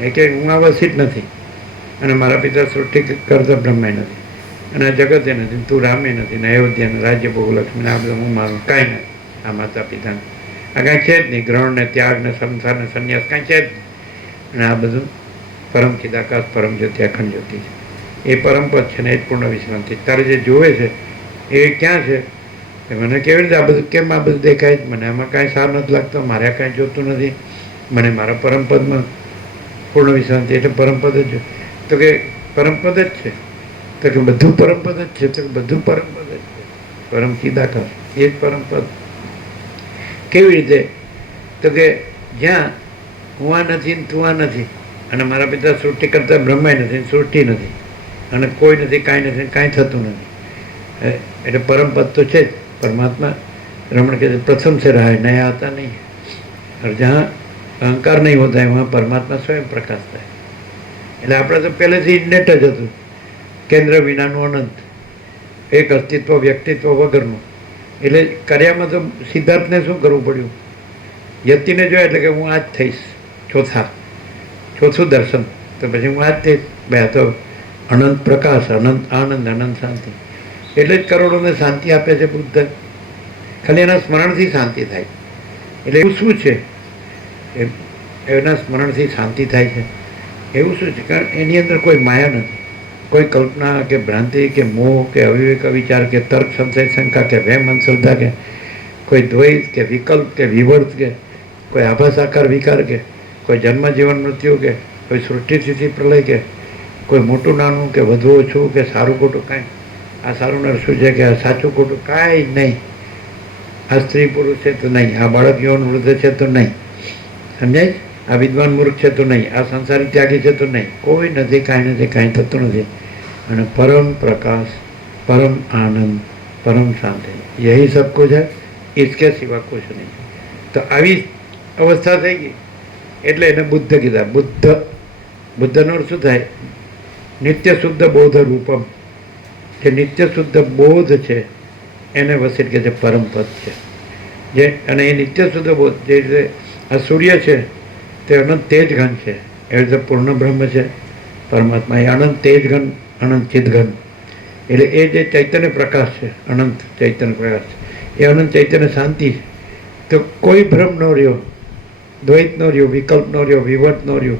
એ કે હું આ વસીત નથી અને મારા પિતા સૃષ્ટિ કરતા બ્રહ્મે નથી અને આ જગતે નથી, તું રામે નથી ને અયોધ્યાને રાજ્ય ભોગલક્ષ્મીને આ બધું હું મારું કાંઈ નથી. આ માતા પિતાને આ કાંઈ છે જ નહીં. ગ્રહણ ને ત્યાગ ને સંસાર ને સંન્યાસ કાંઈ છે જ નહીં. અને આ બધું પરમ ચિદાકાશ, પરમ જ્યોતિ, અખંડ જ્યોતિ છે. એ પરમપદ છે ને એ જ પૂર્ણ વિશ્રાંતિ. તારે જે જોવે છે એ ક્યાં છે? મને કેવી રીતે આ બધું, કેમ આ બધું દેખાય? મને આમાં કાંઈ સાર નથી લાગતો, મારે આ કાંઈ જોતું નથી, મને મારા પરમપદમાં પૂર્ણ વિશ્રાંતિ એટલે પરમપદ જ. તો કે પરમપદ જ છે, તો કે બધું પરમપદ જ છે, તો બધું પરમપદ જ છે. પરમ ચિદાકાશ એ જ પરમપદ. કેવી રીતે? તો કે જ્યાં હું આ નથી ને તું આ નથી અને મારા પિતા સૃષ્ટિ કરતા બ્રહ્માય નથી, સૃષ્ટિ નથી અને કોઈ નથી, કાંઈ નથી, કાંઈ થતું નથી. એટલે પરમપદ તો છે જ. પરમાત્મા રમણ કહે છે પ્રથમ से रहा है, नया आता नहीं है. और जहाँ अहंकार नहीं होता है वहाँ परमात्मा स्वयं प्रकाशता है. એટલે આપણે તો પહેલેથી નેટ જ હતું, કેન્દ્ર વિનાનું અનંત, એક અસ્તિત્વ વ્યક્તિત્વ વગરનું. એટલે કર્યામાં તો સિદ્ધાર્થને શું કરવું પડ્યું? યતિને જોયા એટલે કે હું આ જ થઈશ, ચોથું દર્શન. તો પછી હું આ જ થઈશ. બે તો અનંત પ્રકાશ, અનંત આનંદ, અનંત શાંતિ. એટલે જ કરોડોને શાંતિ આપે છે બુદ્ધ. ખાલી એના સ્મરણથી શાંતિ થાય. એટલે એવું શું છે? એના સ્મરણથી શાંતિ થાય છે. એવું શું છે? કારણ એની અંદર કોઈ માયા નથી, કોઈ કલ્પના કે ભ્રાંતિ કે મોહ કે અવિવેક વિચાર કે તર્ક સંશય શંકા કે વહેમ અંધશ્રદ્ધા કે કોઈ દ્વૈત કે વિકલ્પ કે વિવર્ત કે કોઈ આભાસ આકાર વિકાર કે કોઈ જન્મ જીવન મૃત્યુ કે કોઈ સૃષ્ટિ સ્થિતિ પ્રલય કે કોઈ મોટું નાનું કે વધુ ઓછું કે સારું ખોટું કાંઈ. આ સારું નરસું છે કે આ સાચું ખોટું કાંઈ નહીં. આ સ્ત્રી પુરુષ છે તો નહીં, આ બાળક યૌન વૃદ્ધ છે તો નહીં, સમજાય? આ વિદ્વાન મૂર્ખ છે તો નહીં, આ સંસારી ત્યાગી છે તો નહીં. કોઈ નથી, કાંઈ નથી, કાંઈ થતું નથી. અને પરમ પ્રકાશ, પરમ આનંદ, પરમ શાંતિ, યહી સબ કુછ है, इसके सिवा कुछ नहीं. તો આવી અવસ્થા થઈ ગઈ એટલે એને બુદ્ધ કીધા. બુદ્ધનો અર્થ શું થાય? નિત્ય શુદ્ધ બોધ રૂપમ. જે નિત્ય શુદ્ધ બોધ છે એને વસીત કહે છે પરમપદ છે. જે અને એ નિત્ય શુદ્ધ બોધ, જે રીતે આ સૂર્ય છે તે અનંત તેજ ઘન છે, એ રીતે પૂર્ણ બ્રહ્મ છે પરમાત્મા. એ અનંત તેજ ઘન, અનંત ચિદ ઘન. એટલે એ જે ચૈતન્ય પ્રકાશ છે, અનંત ચૈતન્ય પ્રકાશ છે, એ અનંત ચૈતન્ય શાંતિ છે. તો કોઈ ભ્રમ ન રહ્યો, દ્વૈત ન રહ્યો, વિકલ્પ ન રહ્યો, વિવર્ત ન રહ્યો,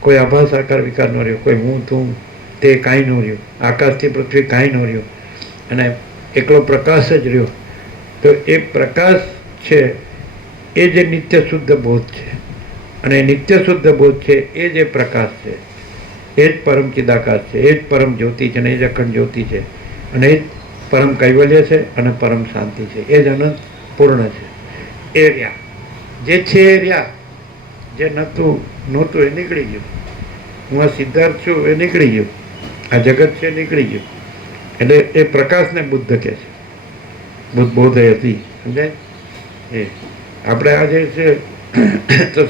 કોઈ આભાસ આકાર વિકાર ન રહ્યો, કોઈ હું તું તે કાંઈ ન રહ્યું, આકાશથી પૃથ્વી કાંઈ ન રહ્યું અને એકલો પ્રકાશ જ રહ્યો. તો એ પ્રકાશ છે એ જે નિત્ય શુદ્ધ બોધ છે. અને નિત્ય શુદ્ધ બોધ છે એ જે પ્રકાશ છે એ જ પરમ ચિદાકાશ છે, એ જ પરમ જ્યોતિ છે અને એ જ અખંડ જ્યોતિ છે અને એ જ પરમ કૈવલ્ય છે અને પરમ શાંતિ છે. એ જ અનંત પૂર્ણ છે. એ રહ્યા જે છે એ રહ્યા. જે નહોતું એ નીકળી ગયું. હું આ સિદ્ધાર્થ છું એ નીકળી ગયું. આ જગત છે નીકળી ગયું. એટલે એ પ્રકાશને બુદ્ધ કહે છે. બોધ હતી, સમજાય? એ આપણે આજે છે તો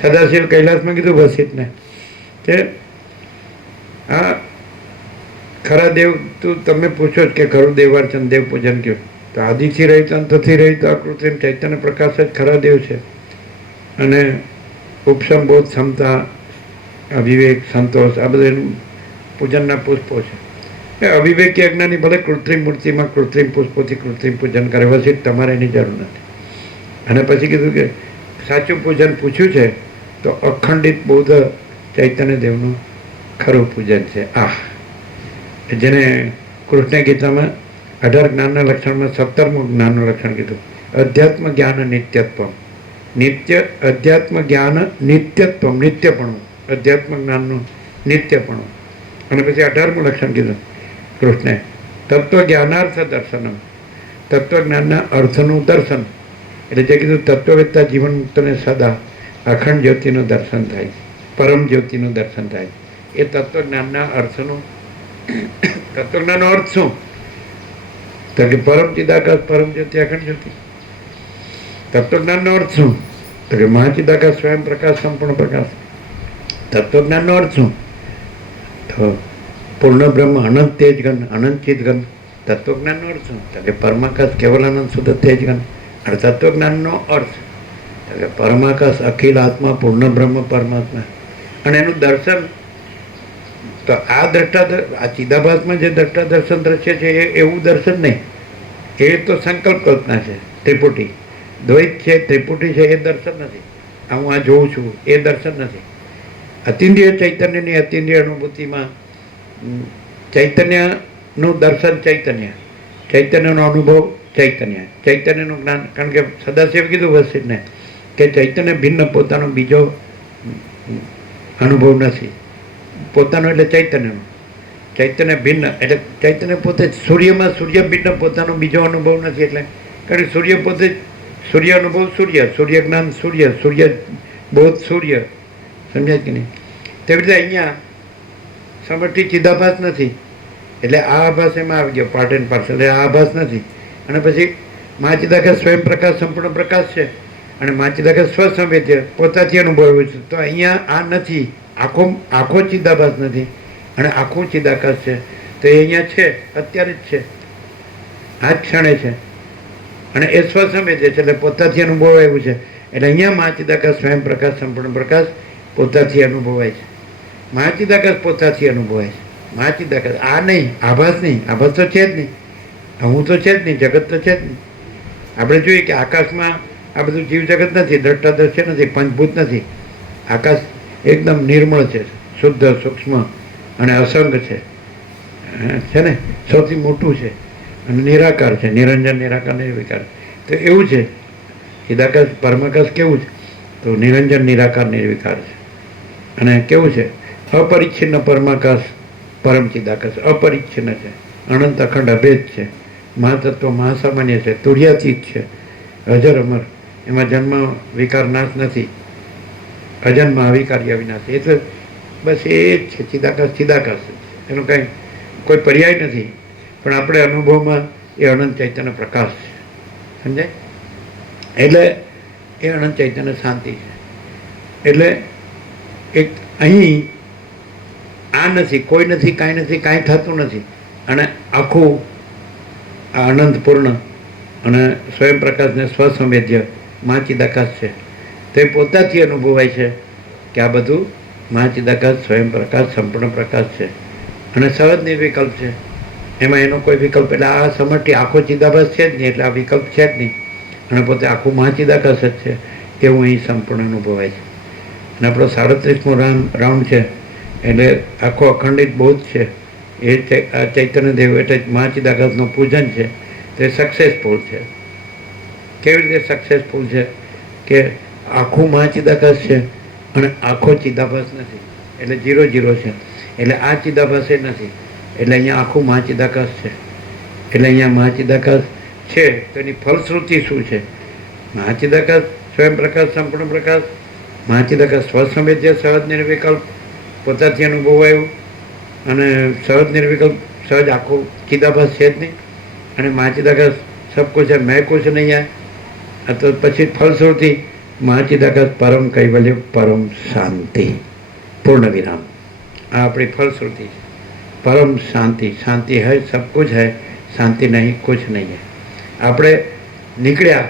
સદાશિવ કૈલાસમાં કીધું વસીતને કે આ ખરા દેવ તું તમે પૂછો જ કે ખરું દેવાર્ચન દેવ પૂજન કયું, તો આદિથી રહિત અંતથી રહિત આ કૃત્રિમ ચૈતન્ય પ્રકાશ જ ખરા દેવ છે. અને ઉપસમ બોધ ક્ષમતા, અવિવેક, સંતોષ, આ બધા એનું પૂજનના પુષ્પો છે. એ અવિવેકી અજ્ઞાની ભલે કૃત્રિમ મૂર્તિમાં કૃત્રિમ પુષ્પોથી કૃત્રિમ પૂજન કરે, પછી તમારે એની જરૂર નથી. અને પછી કીધું કે સાચું પૂજન પૂછ્યું છે તો અખંડિત બૌદ્ધ ચૈતન્ય દેવનું ખરું પૂજન છે. જેને કૃષ્ણ ગીતામાં 18 જ્ઞાનના લક્ષણમાં 17મું જ્ઞાનનું લક્ષણ કીધું, અધ્યાત્મ જ્ઞાન નિત્યત્વ. અધ્યાત્મ જ્ઞાન નિત્યત્વ, નિત્યપણું, અધ્યાત્મ જ્ઞાનનું નિત્યપણું. અને પછી 18મું લક્ષણ કીધું કૃષ્ણે, તત્વ જ્ઞાનાર્થ દર્શનમ, તત્વજ્ઞાનના અર્થનું દર્શન. એટલે જે કીધું તત્વવેત્તા જીવન મુક્તને સદા અખંડ જ્યોતિનું દર્શન થાય, પરમ જ્યોતિનું દર્શન થાય. એ તત્વજ્ઞાનના અર્થનું, તત્વજ્ઞાનનો અર્થ શું? તો કે પરમ ચિદાકાશ, પરમ જ્યોતિ, અખંડ જ્યોતિ. તત્વજ્ઞાનનો અર્થ શું? તો કે મહાચિદાકાશ, સ્વયં પ્રકાશ, સંપૂર્ણ પ્રકાશ. તત્વજ્ઞાનનો અર્થ શું? તો પૂર્ણ બ્રહ્મ, અનંત તેજ ઘન, અનંત ચિત ઘન. તત્વજ્ઞાનનો અર્થ શું? તો કે પરમાકાશ, કેવલાનંદ શુદ્ધ તેજ ઘન. અને તત્વજ્ઞાનનો અર્થ તો કે પરમાકાશ, અખિલ આત્મા, પૂર્ણ બ્રહ્મ, પરમાત્મા. અને એનું દર્શન તો આ આ ચિદાભાસમાં જે દ્રષ્ટા દર્શન દ્રશ્ય છે એ એવું દર્શન નહીં, એ તો સંકલ્પ કલ્પના છે. ત્રિપુટી દ્વૈત છે, ત્રિપુટી છે, એ દર્શન નથી. આ હું આ જોઉં છું એ દર્શન નથી. અતિન્દ્રિય ચૈતન્યની અતિન્દ્રિય અનુભૂતિમાં ચૈતન્યનું દર્શન, ચૈતન્યનો અનુભવ, ચૈતન્યનું જ્ઞાન. કારણ કે સદાશિવ કીધું વસિષ્ઠને કે ચૈતન્ય ભિન્ન, પોતાનો બીજો અનુભવ નથી. પોતાનો એટલે ચૈતન્યનો, ચૈતન્ય ભિન્ન એટલે ચૈતન્ય પોતે સૂર્યમાં સૂર્ય ભિન્ન, પોતાનો બીજો અનુભવ નથી. એટલે કારણ કે સૂર્ય પોતે સૂર્ય અનુભવ, સૂર્ય જ્ઞાન, સૂર્ય બોધ, સૂર્ય. સમજાય કે નહીં? તેવી રીતે અહીંયા સમષ્ટિ ચિદાભાસ નથી. એટલે આ આભાસ એમાં આવી ગયો, પાર્ટ એન્ડ પાર્સલ. એટલે આ આભાસ નથી. અને પછી મહાચિદાકાશ સ્વયં પ્રકાશ, સંપૂર્ણ પ્રકાશ છે. અને મહાચિદાકાશ સ્વસંવેદ્ય, પોતાથી અનુભવ્યું છે. તો અહીંયા આ નથી, આખો ચિદાભાસ નથી અને આખું ચિદાકાશ છે. તો એ અહીંયા છે, અત્યારે જ છે, આ જ ક્ષણે છે. અને એ સ્વસંવેદ્ય છે, એટલે પોતાથી અનુભવાયું છે. એટલે અહીંયા મહાચિદાકાશ સ્વયં પ્રકાશ, સંપૂર્ણ પ્રકાશ પોતાથી અનુભવાય છે. મહાચિદાકાશ પોતાથી અનુભવાય છે. મહાચિદાકાશ આ નહીં, આભાસ નહીં. આભાસ તો છે જ નહીં, હું તો છે જ નહીં, જગત તો છે જ નહીં. આપણે જોઈએ કે આકાશમાં આ બધું જીવ જગત નથી, દ્રષ્ટા દ્રશ્ય નથી, પંચભૂત નથી. આકાશ એકદમ નિર્મળ છે, શુદ્ધ, સૂક્ષ્મ અને અસંગ છે ને, સૌથી મોટું છે અને નિરાકાર છે, નિરંજન, નિરાકાર, નિર્વિકાર. તો એવું છે ચિદાકાશ, પરમાકાશ કેવું છે? તો નિરંજન, નિરાકાર, નિર્વિકાર છે. અને કેવું છે? અપરિચ્છિન્ન પરમાકાશ, પરમ ચિદાકાશ અપરિચ્છિન્ન છે, અનંત, અખંડ, અભેદ છે, મહાતત્વ, મહાસામાન્ય છે, તુર્યાતીત છે, અજર અમર. એમાં જન્મ, વિકાર, નાશ નથી. અજન્મ, અવિકાર્ય, અવિનાશી. એટલે બસ એ જ છે ચિદાકાશ. ચિદાકાશ એનું કંઈ કોઈ પર્યાય નથી. પણ આપણે અનુભવમાં એ અનંત ચૈતન્ય પ્રકાશ છે. સમજાય? એટલે એ અનંત ચૈતન્ય શાંતિ છે. એટલે એક અહીં આ નથી, કોઈ નથી, કાંઈ નથી, કાંઈ થતું નથી. અને આખું આ અનંત પૂર્ણ અને સ્વયં પ્રકાશને સ્વસંવેદ્ય મહાચિદાકાશ છે. તે પોતાથી અનુભવાય છે કે આ બધું મહાચિદાકાશ, સ્વયં પ્રકાશ, સંપૂર્ણ પ્રકાશ છે અને સહજ નિર્વિકલ્પ છે. એમાં એનો કોઈ વિકલ્પ, એટલે આ સમષ્ટિ આખો ચિદાભાસ છે જ નહીં, એટલે આ વિકલ્પ છે જ નહીં. અને પોતે આખું મહાચિદાકાશ જ છે, એવું અહીં સંપૂર્ણ અનુભવાય છે. અને આપણો 37મો રાઉન્ડ છે, એટલે આખો અખંડિત બૌદ્ધ છે. એ ચૈતન્ય દેવ એટલે મહાચિદાકાશનું પૂજન છે. તે સક્સેસફુલ છે. કેવી રીતે સક્સેસફુલ છે? કે આખું મહાચિદાકાશ છે અને આખો ચિદાભાસ નથી, એટલે 0-0 છે. એટલે આ ચિદાભાસ નથી, એટલે અહીંયા આખું મહાચિદાકાશ છે. એટલે અહીંયા મહાચિદાકાશ છે તો એની ફલશ્રુતિ શું છે? મહાચિદાકાશ સ્વયં પ્રકાશ, સંપૂર્ણ પ્રકાશ. મહાચિદાકાશ સ્વસંવેદ્ય, સહજ નિર્વિકલ્પ, પોતાથી અનુભવાયું અને સહજ નિર્વિકલ્પ, સહજ આખું ચિદાભાસ છે જ નહીં. અને મહાચિદાકાશ સબ કુછ है, मैं कुछ नहीं है. તો પછી ફલશ્રુતિ મહાચિદાકાશ પરમ કૈવલ્ય, પરમ શાંતિ, પૂર્ણ વિરામ. આ આપણી ફલશ્રુતિ છે. परम शांति, शांति है सब कुछ है, शांति नहीं कुछ नहीं है. આપણે નીકળ્યા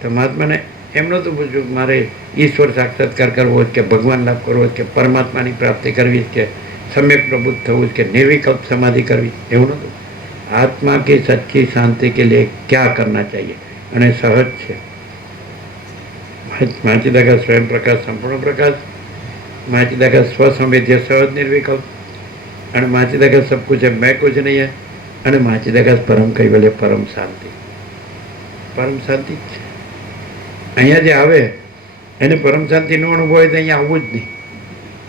તો મહાત્માને એમ નહોતું પૂછ્યું મારે ઈશ્વર સાક્ષાત્કાર કરવો હોય કે ભગવાન લાભ કરવો હોય કે પરમાત્માની પ્રાપ્તિ કરવી કે સમ્યક પ્રબુદ્ધ થવું કે નિર્વિકલ્પ સમાધિ કરવી, એવું નહોતું. આત્મા की सच्ची शांति के लिए क्या करना चाहिए, અને સહજ છે. માચીદા का स्वयं प्रकाश संपूर्ण प्रकाश, माचीदा का स्वसंवेद्य सहज निर्विकल्प, અને माचीदा का सब कुछ है मैं कुछ नहीं है, અને माचीदा का परम कैवल्य परम शांति. પરમ શાંતિ જ છે. અહીંયા જે આવે એને પરમ શાંતિ નો અનુભવ હોય તો અહીંયા આવવું જ નહીં.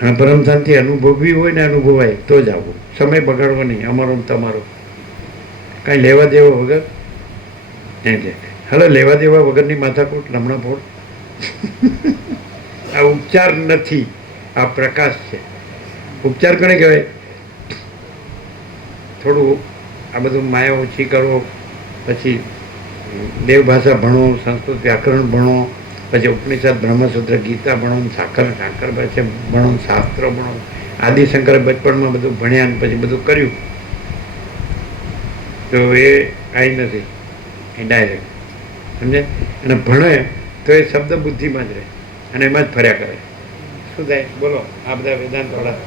અને પરમ શાંતિ અનુભવવી હોય ને અનુભવાય તો જ આવવું. સમય બગાડવો નહીં અમારો ને તમારો, કાંઈ લેવા દેવા વગર. એમ છે હવે લેવા દેવા વગરની માથાકૂટ લમણા ફોડ. આ ઉપચાર નથી, આ પ્રકાશ છે. ઉપચાર કોને કહેવાય? થોડું આ બધું માયા ઓછી કરો, પછી દેવ ભાષા ભણો, સંસ્કૃત વ્યાકરણ ભણો, પછી ઉપનિષદ બ્રહ્મસૂત્ર ગીતા ભણો, સાકર ભાષા ભણો, શાસ્ત્ર ભણો. આદિશંકરે બચપણમાં બધું ભણ્યા ને પછી બધું કર્યું તો એ આવી નથી, એ ડાયરેક્ટ સમજે. અને ભણે તો એ શબ્દ બુદ્ધિમાં જ રહે અને એમાં જ ફર્યા કરે. શું થાય બોલો? આ બધા વેદાંતવાળા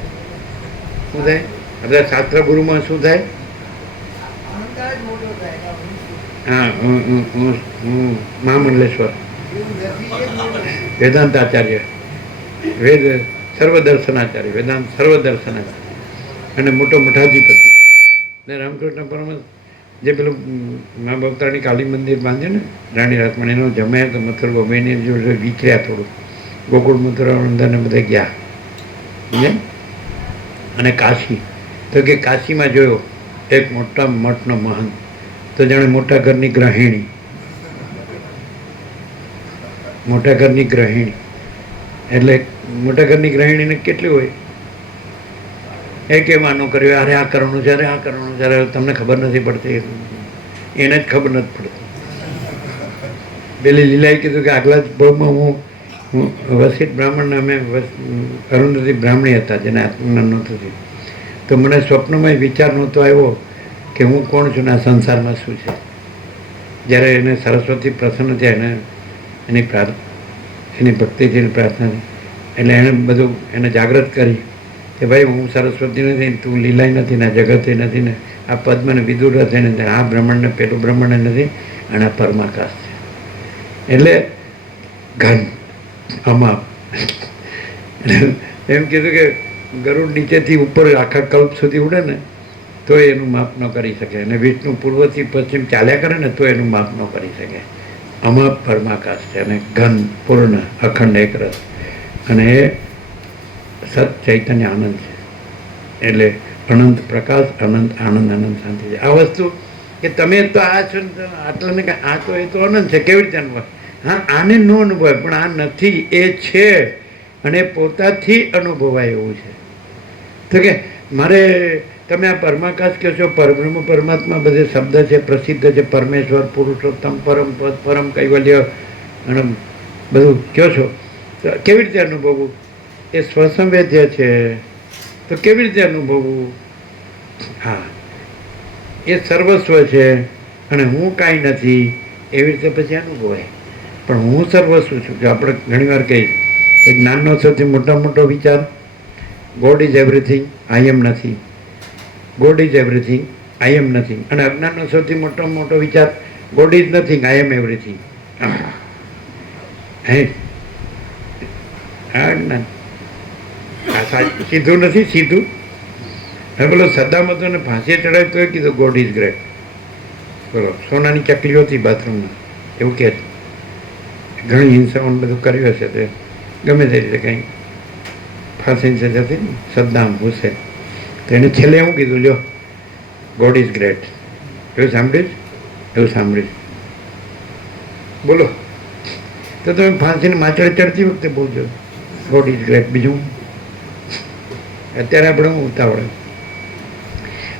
શું થાય? આ બધા શાસ્ત્ર ગુરુમાં શું થાય? હા, હું મહામંડલેશ્વર વેદાંત આચાર્ય, વેદ સર્વદર્શનાચાર્ય, વેદાંત સર્વદર્શનાચાર્ય અને મોટો મઠાધિપતિ. ને રામકૃષ્ણ પરમહંસ જે પેલું મા બવતારની કાલી મંદિર બાંધ્યું ને રાણી રાસમાં, એનો જમાય તો મથુર બહેની જોડે વિખર્યા થોડું, ગોકુળ મથુરા અંદરને બધા ગયા સમજે. અને કાશી તો કે કાશીમાં જોયો એક મોટા મઠનો મહંત, તો જાણે મોટા ઘરની ગૃહિણી, મોટા ઘરની ગૃહિણી. એટલે મોટા ઘરની ગૃહિણીને કેટલી હોય એ કેમ આનું કર્યું, અરે આ કરવાનું છે, અરે આ કરવાનું છે, અરે તમને ખબર નથી પડતી, એને જ ખબર નથી પડતી. પેલી લીલાએ કીધું કે આગલા જ ભાવમાં હું વસિષ્ઠ બ્રાહ્મણને અમે અરુંધતી બ્રાહ્મણી હતા જેને આત્મજ્ઞાન નહોતું થયું, તો મને સ્વપ્નમાં વિચાર નહોતો આવ્યો કે હું કોણ છું ને આ સંસારમાં શું છે. જ્યારે એને સરસ્વતી પ્રસન્ન થયા, એની ભક્તિથી પ્રાર્થના, એટલે એણે બધું એને જાગૃત કરી કે ભાઈ હું સરસ્વતી નથી, તું લીલાય નથી ને જગતે નથી ને આ પદ્મને વિદુર નથી ને આ બ્રહ્માંડને પેલું બ્રહ્માંડ નથી અને આ પરમાકાશ છે. એટલે ઘન અમાપ એમ કીધું કે ગરુડ નીચેથી ઉપર આખા કલ્પ સુધી ઉડે ને તો એનું માપ ન કરી શકે, અને વિષ્ણુ પૂર્વથી પશ્ચિમ ચાલ્યા કરે ને તો એનું માપ ન કરી શકે. અમાપ પરમાકાશ છે અને ઘન પૂર્ણ અખંડ એક રસ, અને એ સત ચૈતન્ય આનંદ છે. એટલે અનંત પ્રકાશ, અનંત આનંદ, અનંત શાંતિ છે. આ વસ્તુ કે તમે તો આ છો ને આટલાને કે આ તો એ તો અનંત છે, કેવી રીતે અનુભવ? હા, આને ન અનુભવાય પણ આ નથી, એ છે અને પોતાથી અનુભવાય એવું છે. તો કે મારે તમે આ પરમાકાશ કહો છો, પરબ્રહ્મ પરમાત્મા બધે શબ્દ છે, પ્રસિદ્ધ છે, પરમેશ્વર, પુરુષોત્તમ, પરમ પદ, પરમ કૈવલ્ય અને બધું કહો છો, તો કેવી રીતે અનુભવવું? એ સ્વસંવેદ્ય છે તો કેવી રીતે અનુભવવું? હા, એ સર્વસ્વ છે અને હું કાંઈ નથી એવી રીતે પછી અનુભવાય. પણ હું સર્વસ્વ છું કે આપણે ઘણીવાર કહીએ એક જ્ઞાનનો સૌથી મોટો વિચાર, God is everything, I am નથી. God is everything, I am nothing. અને અજ્ઞાનનો સૌથી મોટો વિચાર, God is nothing, I am everything. હે આ જ્ઞાન સીધું નથી, સીધું. હવે બોલો સદામતોને ફાંસી ચડાવ્યું તો કીધું ગોડ ઇઝ ગ્રેટ. બોલો સોનાની ચકલીઓ હતી બાથરૂમમાં, એવું કહે છે. ઘણી હિંસાઓને બધું કર્યું હશે તે ગમે તે રીતે કંઈ ફાંસીની સજા હતી ને સદ્દામ હુસેન, તો એને છેલ્લે એવું કીધું, લ્યો ગોડ ઇઝ ગ્રેટ. એવું સાંભળ્યું જ? એવું સાંભળ્યું. બોલો તો તમે ફાંસીને માચડે ચડતી વખતે બોલજો ગોડ ઇઝ ગ્રેટ. બીજું અત્યારે આપણે હું ઉતાવળે,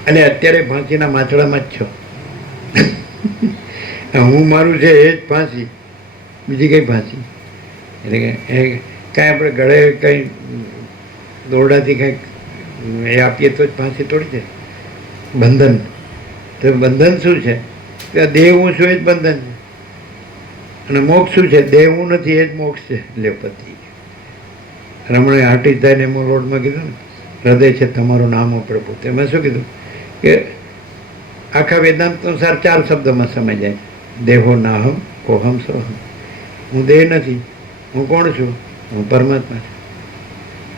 અને અત્યારે ફાંસીના માચડામાં જ છો. હું મારું છે એ જ ફાંસી, બીજી કઈ ફાંસી? એટલે કે એ કાંઈ આપણે ગળે કંઈ દોરડાથી કંઈક એ આપીએ તો જ ફાંસી તોડી જાય. બંધન. તો બંધન શું છે? કે આ દેહ હું છું એ જ બંધન છે. અને મોક્ષ શું છે? દેહ હું નથી એ જ મોક્ષ છે. એટલે પતી રમણે હાટી થાય ને એમાં રોડમાં કીધું ને, હૃદય છે તમારું નામ પ્રભુ. તેમાં શું કીધું કે આખા વેદાંત અનુસાર 4 શબ્દોમાં સમજાય જાય. દેહો નાહમ કોહમ સોહમ. હું દેહ નથી. હું કોણ છું? હું પરમાત્મા છું.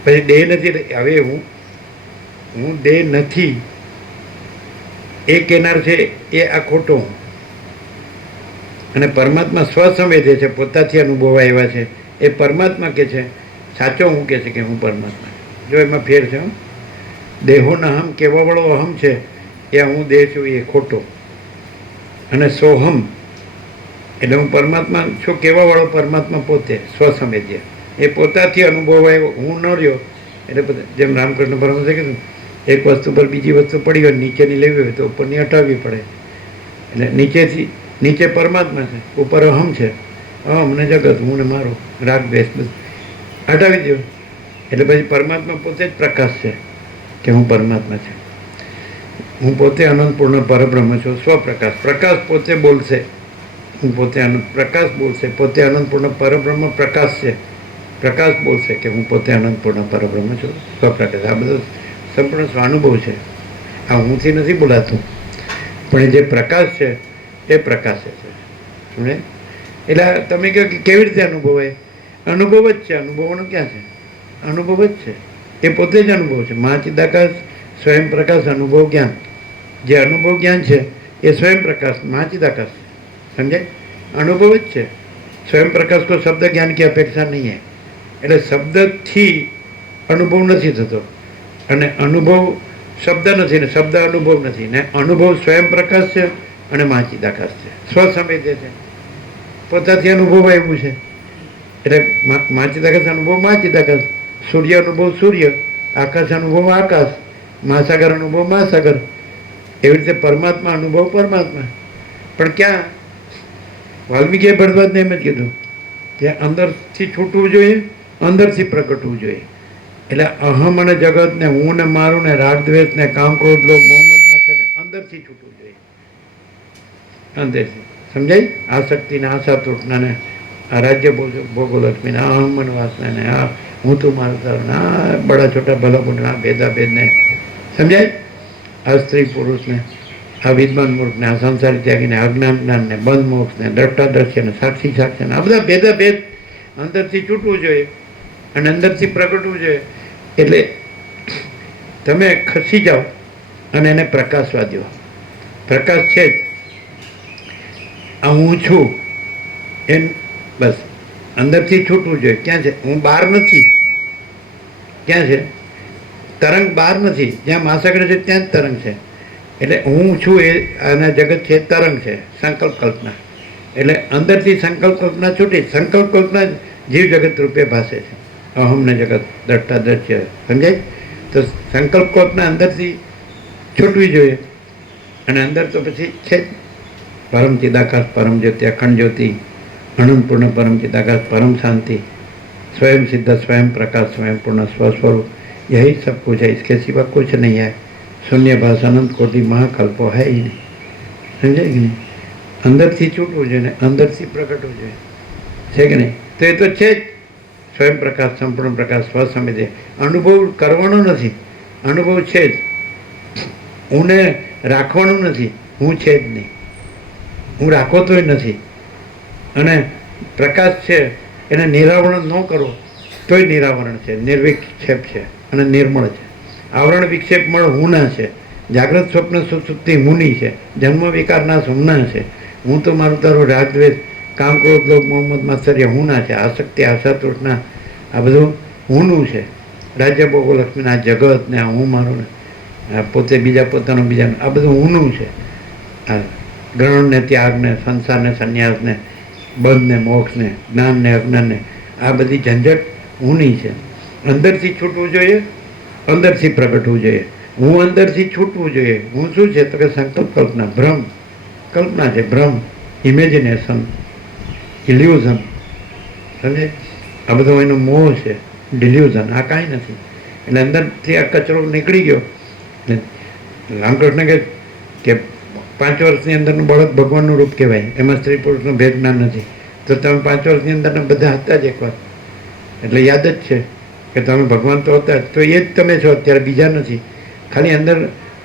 પછી દેહ નથી. હવે હું દેહ નથી એ કહેનાર છે એ આ ખોટો. અને પરમાત્મા સ્વસંવેદે છે, પોતાથી અનુભવ આવ્યા છે. એ પરમાત્મા કે છે, સાચો હું કહે છે કે હું પરમાત્મા. જો એમાં ફેર છે. દેહોના અહમ કહેવા વાળો અહમ છે એ હું દેહ છું એ ખોટો. અને સોહમ એટલે હું પરમાત્મા છું કહેવા વાળો પરમાત્મા પોતે સ્વસંવેદ્ય. એ પોતાથી અનુભવ આવ્યો, હું ન રહ્યો. એટલે બધા જેમ રામકૃષ્ણ પરમહંસે કીધું, એક વસ્તુ પર બીજી વસ્તુ પડી હોય, નીચેની લેવી હોય તો ઉપરની હટાવવી પડે. એટલે નીચે પરમાત્મા છે, ઉપર અહમ છે. અહમ ને જગત, હું ને મારો, રાગ દ્વેષ બધું હટાવી દો. એટલે પછી પરમાત્મા પોતે જ પ્રકાશ છે કે હું પરમાત્મા છું. હું પોતે અનંતપૂર્ણ પરબ્રહ્મ છું, સ્વપ્રકાશ. પ્રકાશ પોતે બોલશે, હું પોતે પ્રકાશ બોલશે. પોતે અનંતપૂર્ણ પરબ્રહ્મ પ્રકાશ છે. પ્રકાશ બોલશે કે હું પોતે અનંતપૂર્ણ પરબ્રહ્મ છું, સ્વપ્રકાશ. આ બધું સંપૂર્ણ સ્વાનુભવ છે. આ હુંથી નથી બોલાતું, પણ એ જે પ્રકાશ છે એ પ્રકાશે છે. સમજે? એટલે તમે કહો કે કેવી રીતે અનુભવાય? અનુભવ જ છે. અનુભવનો ક્યાં છે? અનુભવ જ છે. એ પોતે જ અનુભવ છે. મહાચિદાકાશ સ્વયં પ્રકાશ અનુભવ જ્ઞાન. જે અનુભવ જ્ઞાન છે એ સ્વયં પ્રકાશ મહાચિદાકાશ છે. સમજાય? અનુભવ જ છે. સ્વયં પ્રકાશ को शब्द ज्ञान की अपेक्षा नहीं है. એટલે શબ્દથી અનુભવ નથી થતો, અને અનુભવ શબ્દ નથી ને શબ્દ અનુભવ નથી ને. અનુભવ સ્વયં પ્રકાશ છે અને મહાચિદાકાશ છે, સ્વસંવેદ્ય છે, પોતાથી અનુભવ આવ્યું છે. એટલે મહાચિદાકાશ અનુભવ મહાચિદાકાશ, સૂર્ય અનુભવ સૂર્ય, આકાશ અનુભવ આકાશ, મહાસાગર અનુભવ મહાસાગર. એવી રીતે પરમાત્મા અનુભવ પરમાત્મા. પણ ક્યાં? વાલ્મીકીએ ભરદ્વાજને એમ જ કીધું કે અંદરથી છૂટવું જોઈએ, અંદરથી પ્રગટવું જોઈએ. એટલે અહમ અને જગત ને હું ને મારું ને રાગ દ્વેષ ને કામ ક્રોધ લોભ મોહમ્મદ માથે ને અંદરથી છૂટવું જોઈએ. અંદરથી સમજાય? આસક્તિ ને આશા તૃષ્ણા ને આ રાજ્ય ભોગોલક્ષ્મી ને આ અહમ વાસના ને આ હું તું મારું તારું ને આ બડા છોટા ભલા બુના આ ભેદાભેદ ને. સમજાય? આ સ્ત્રી પુરુષ ને આ વિદ્વાન મૂર્ખ ને આ સંસારી ત્યાગી ને અજ્ઞાન જ્ઞાન ને બંધ મોક્ષ ને દ્રષ્ટા દ્રશ્ય ને સાક્ષી સાક્ષી ને આ બધા ભેદાભેદ અંદરથી છૂટવું જોઈએ અને અંદરથી પ્રગટવું જોઈએ. એટલે તમે ખસી જાઓ અને એને પ્રકાશવા દો. પ્રકાશ છે જ આ હું છું એમ. બસ અંદરથી છૂટવું જોઈએ. ક્યાં છે? હું બહાર નથી. ક્યાં છે? તરંગ બહાર નથી. જ્યાં મહાસાગર છે ત્યાં જ તરંગ છે. એટલે હું છું એ આના જગત છે, તરંગ છે, સંકલ્પ કલ્પના. એટલે અંદરથી સંકલ્પ કલ્પના છૂટી. સંકલ્પ કલ્પના જીવ જગત રૂપે ભાસે છે. અહમને જગત દ્રષ્ટા દ્રશ્ય. સમજાય? તો સંકલ્પ કલ્પના અંદરથી છૂટવી જોઈએ. અને અંદર તો પછી છે જ પરમ ચિદાકાશ, પરમ જ્યોતિ, અખંડ જ્યોતિ, અનંતપૂર્ણ પરમ ચિદાકાશ, પરમ शांति, स्वयं सिद्ध, स्वयं प्रकाश, स्वयं पूर्ण स्वस्वरूप. यही सब कुछ है, इसके सिवा कुछ नहीं है. शून्य भाष अनंत कोटि महाकल्पो है ही नहीं. समझे कि नहीं? અંદરથી છૂટવું જોઈએ ને અંદરથી પ્રગટવું જોઈએ. છે કે નહીં? તો એ તો છે જ સ્વયં પ્રકાશ, સંપૂર્ણ પ્રકાશ, સ્વસંવેદ્ય. અનુભવ કરવાનો નથી, અનુભવ છે જ. હુંને રાખવાનું નથી, હું છે જ નહીં. હું રાખો તોય નથી. અને પ્રકાશ છે એને નિરાવરણ ન કરો તોય નિરાવરણ છે, નિર્વિક્ષેપ છે અને નિર્મળ છે. આવરણ વિક્ષેપ મળ હુના છે. જાગ્રત સ્વપ્ન સુસુપ્તિ હુની છે. જન્મ વિકારના હુના છે. હું તો મારું તારું રાગ દ્વેષ કામ ક્રોધ લોભ મોહમ્મદ માત્સર્ય હુના છે. આસક્તિ આશા તૃષ્ણા આ બધું હુનું છે. રાજ્ય ભોગો લક્ષ્મીના જગત ને આ હું મારું ને પોતે બીજા પોતાનું બીજાનું આ બધું હુનું છે. આ ગ્રહણ ને ત્યાગ ને સંસાર ને સંન્યાસ ને બંધ ને મોક્ષ ને જ્ઞાન ને અજ્ઞાન ને આ બધી ઝંઝટ હુની છે. અંદરથી છૂટવું જોઈએ, અંદરથી પ્રગટવું જોઈએ. હું અંદરથી છૂટવું જોઈએ. હું શું છે તો કે સંકલ્પ કલ્પના, ભ્રમ કલ્પના છે, ભ્રમ, ઇમેજિનેશન, ઇલ્યુઝન. સમજે? આ બધો એનો મોહ છે, ડિલ્યુઝન. આ કાંઈ નથી. એટલે અંદરથી આ કચરો નીકળી ગયો. રામકૃષ્ણ કે 5 વર્ષની અંદરનું બાળક ભગવાનનું રૂપ કહેવાય, એમાં સ્ત્રી પુરુષનું ભેદ જ્ઞાન નથી. તો તમે 5 વર્ષની અંદરના બધા હતા જ એકવાર, એટલે યાદ જ છે કે તમે ભગવાન તો હતા જ, તો એ જ તમે છો અત્યારે, બીજા નથી. ખાલી અંદર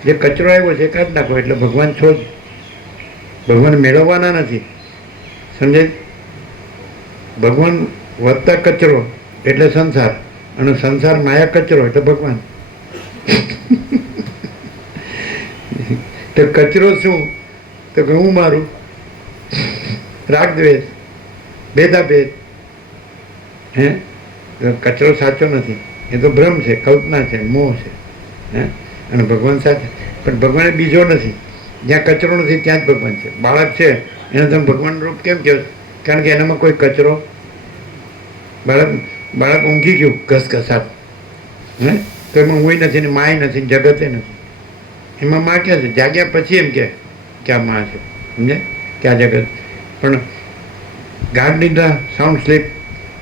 જે કચરો આવ્યો છે કાઢી નાખો એટલે ભગવાન છો જ. ભગવાન મેળવવાના નથી, સમજે? ભગવાન વધતા કચરો એટલે સંસાર, અને સંસાર માયા કચરો એટલે ભગવાન. તો કચરો શું? તો કે હું મારું, રાગ દ્વેષ, ભેદાભેદ. હે? તો કચરો સાચો નથી, એ તો ભ્રમ છે, કલ્પના છે, મોહ છે. હે? અને ભગવાન સાચા, પણ ભગવાન એ બીજો નથી. જ્યાં કચરો નથી ત્યાં જ ભગવાન છે. બાળક છે એને તમે ભગવાન રૂપ કેમ કહો? કારણ કે એનામાં કોઈ કચરો, બાળક ઊંઘી ગયું ઘસઘસાટ, હે? તો એમાં હું નથી ને માય નથી, જગતે નથી. એમાં માં ક્યાં છે? જાગ્યા પછી એમ કે આ માં છે, સમજે? કે આ જગત. પણ ગાઢ નિદ્રા, સાઉન્ડ સ્લીપ,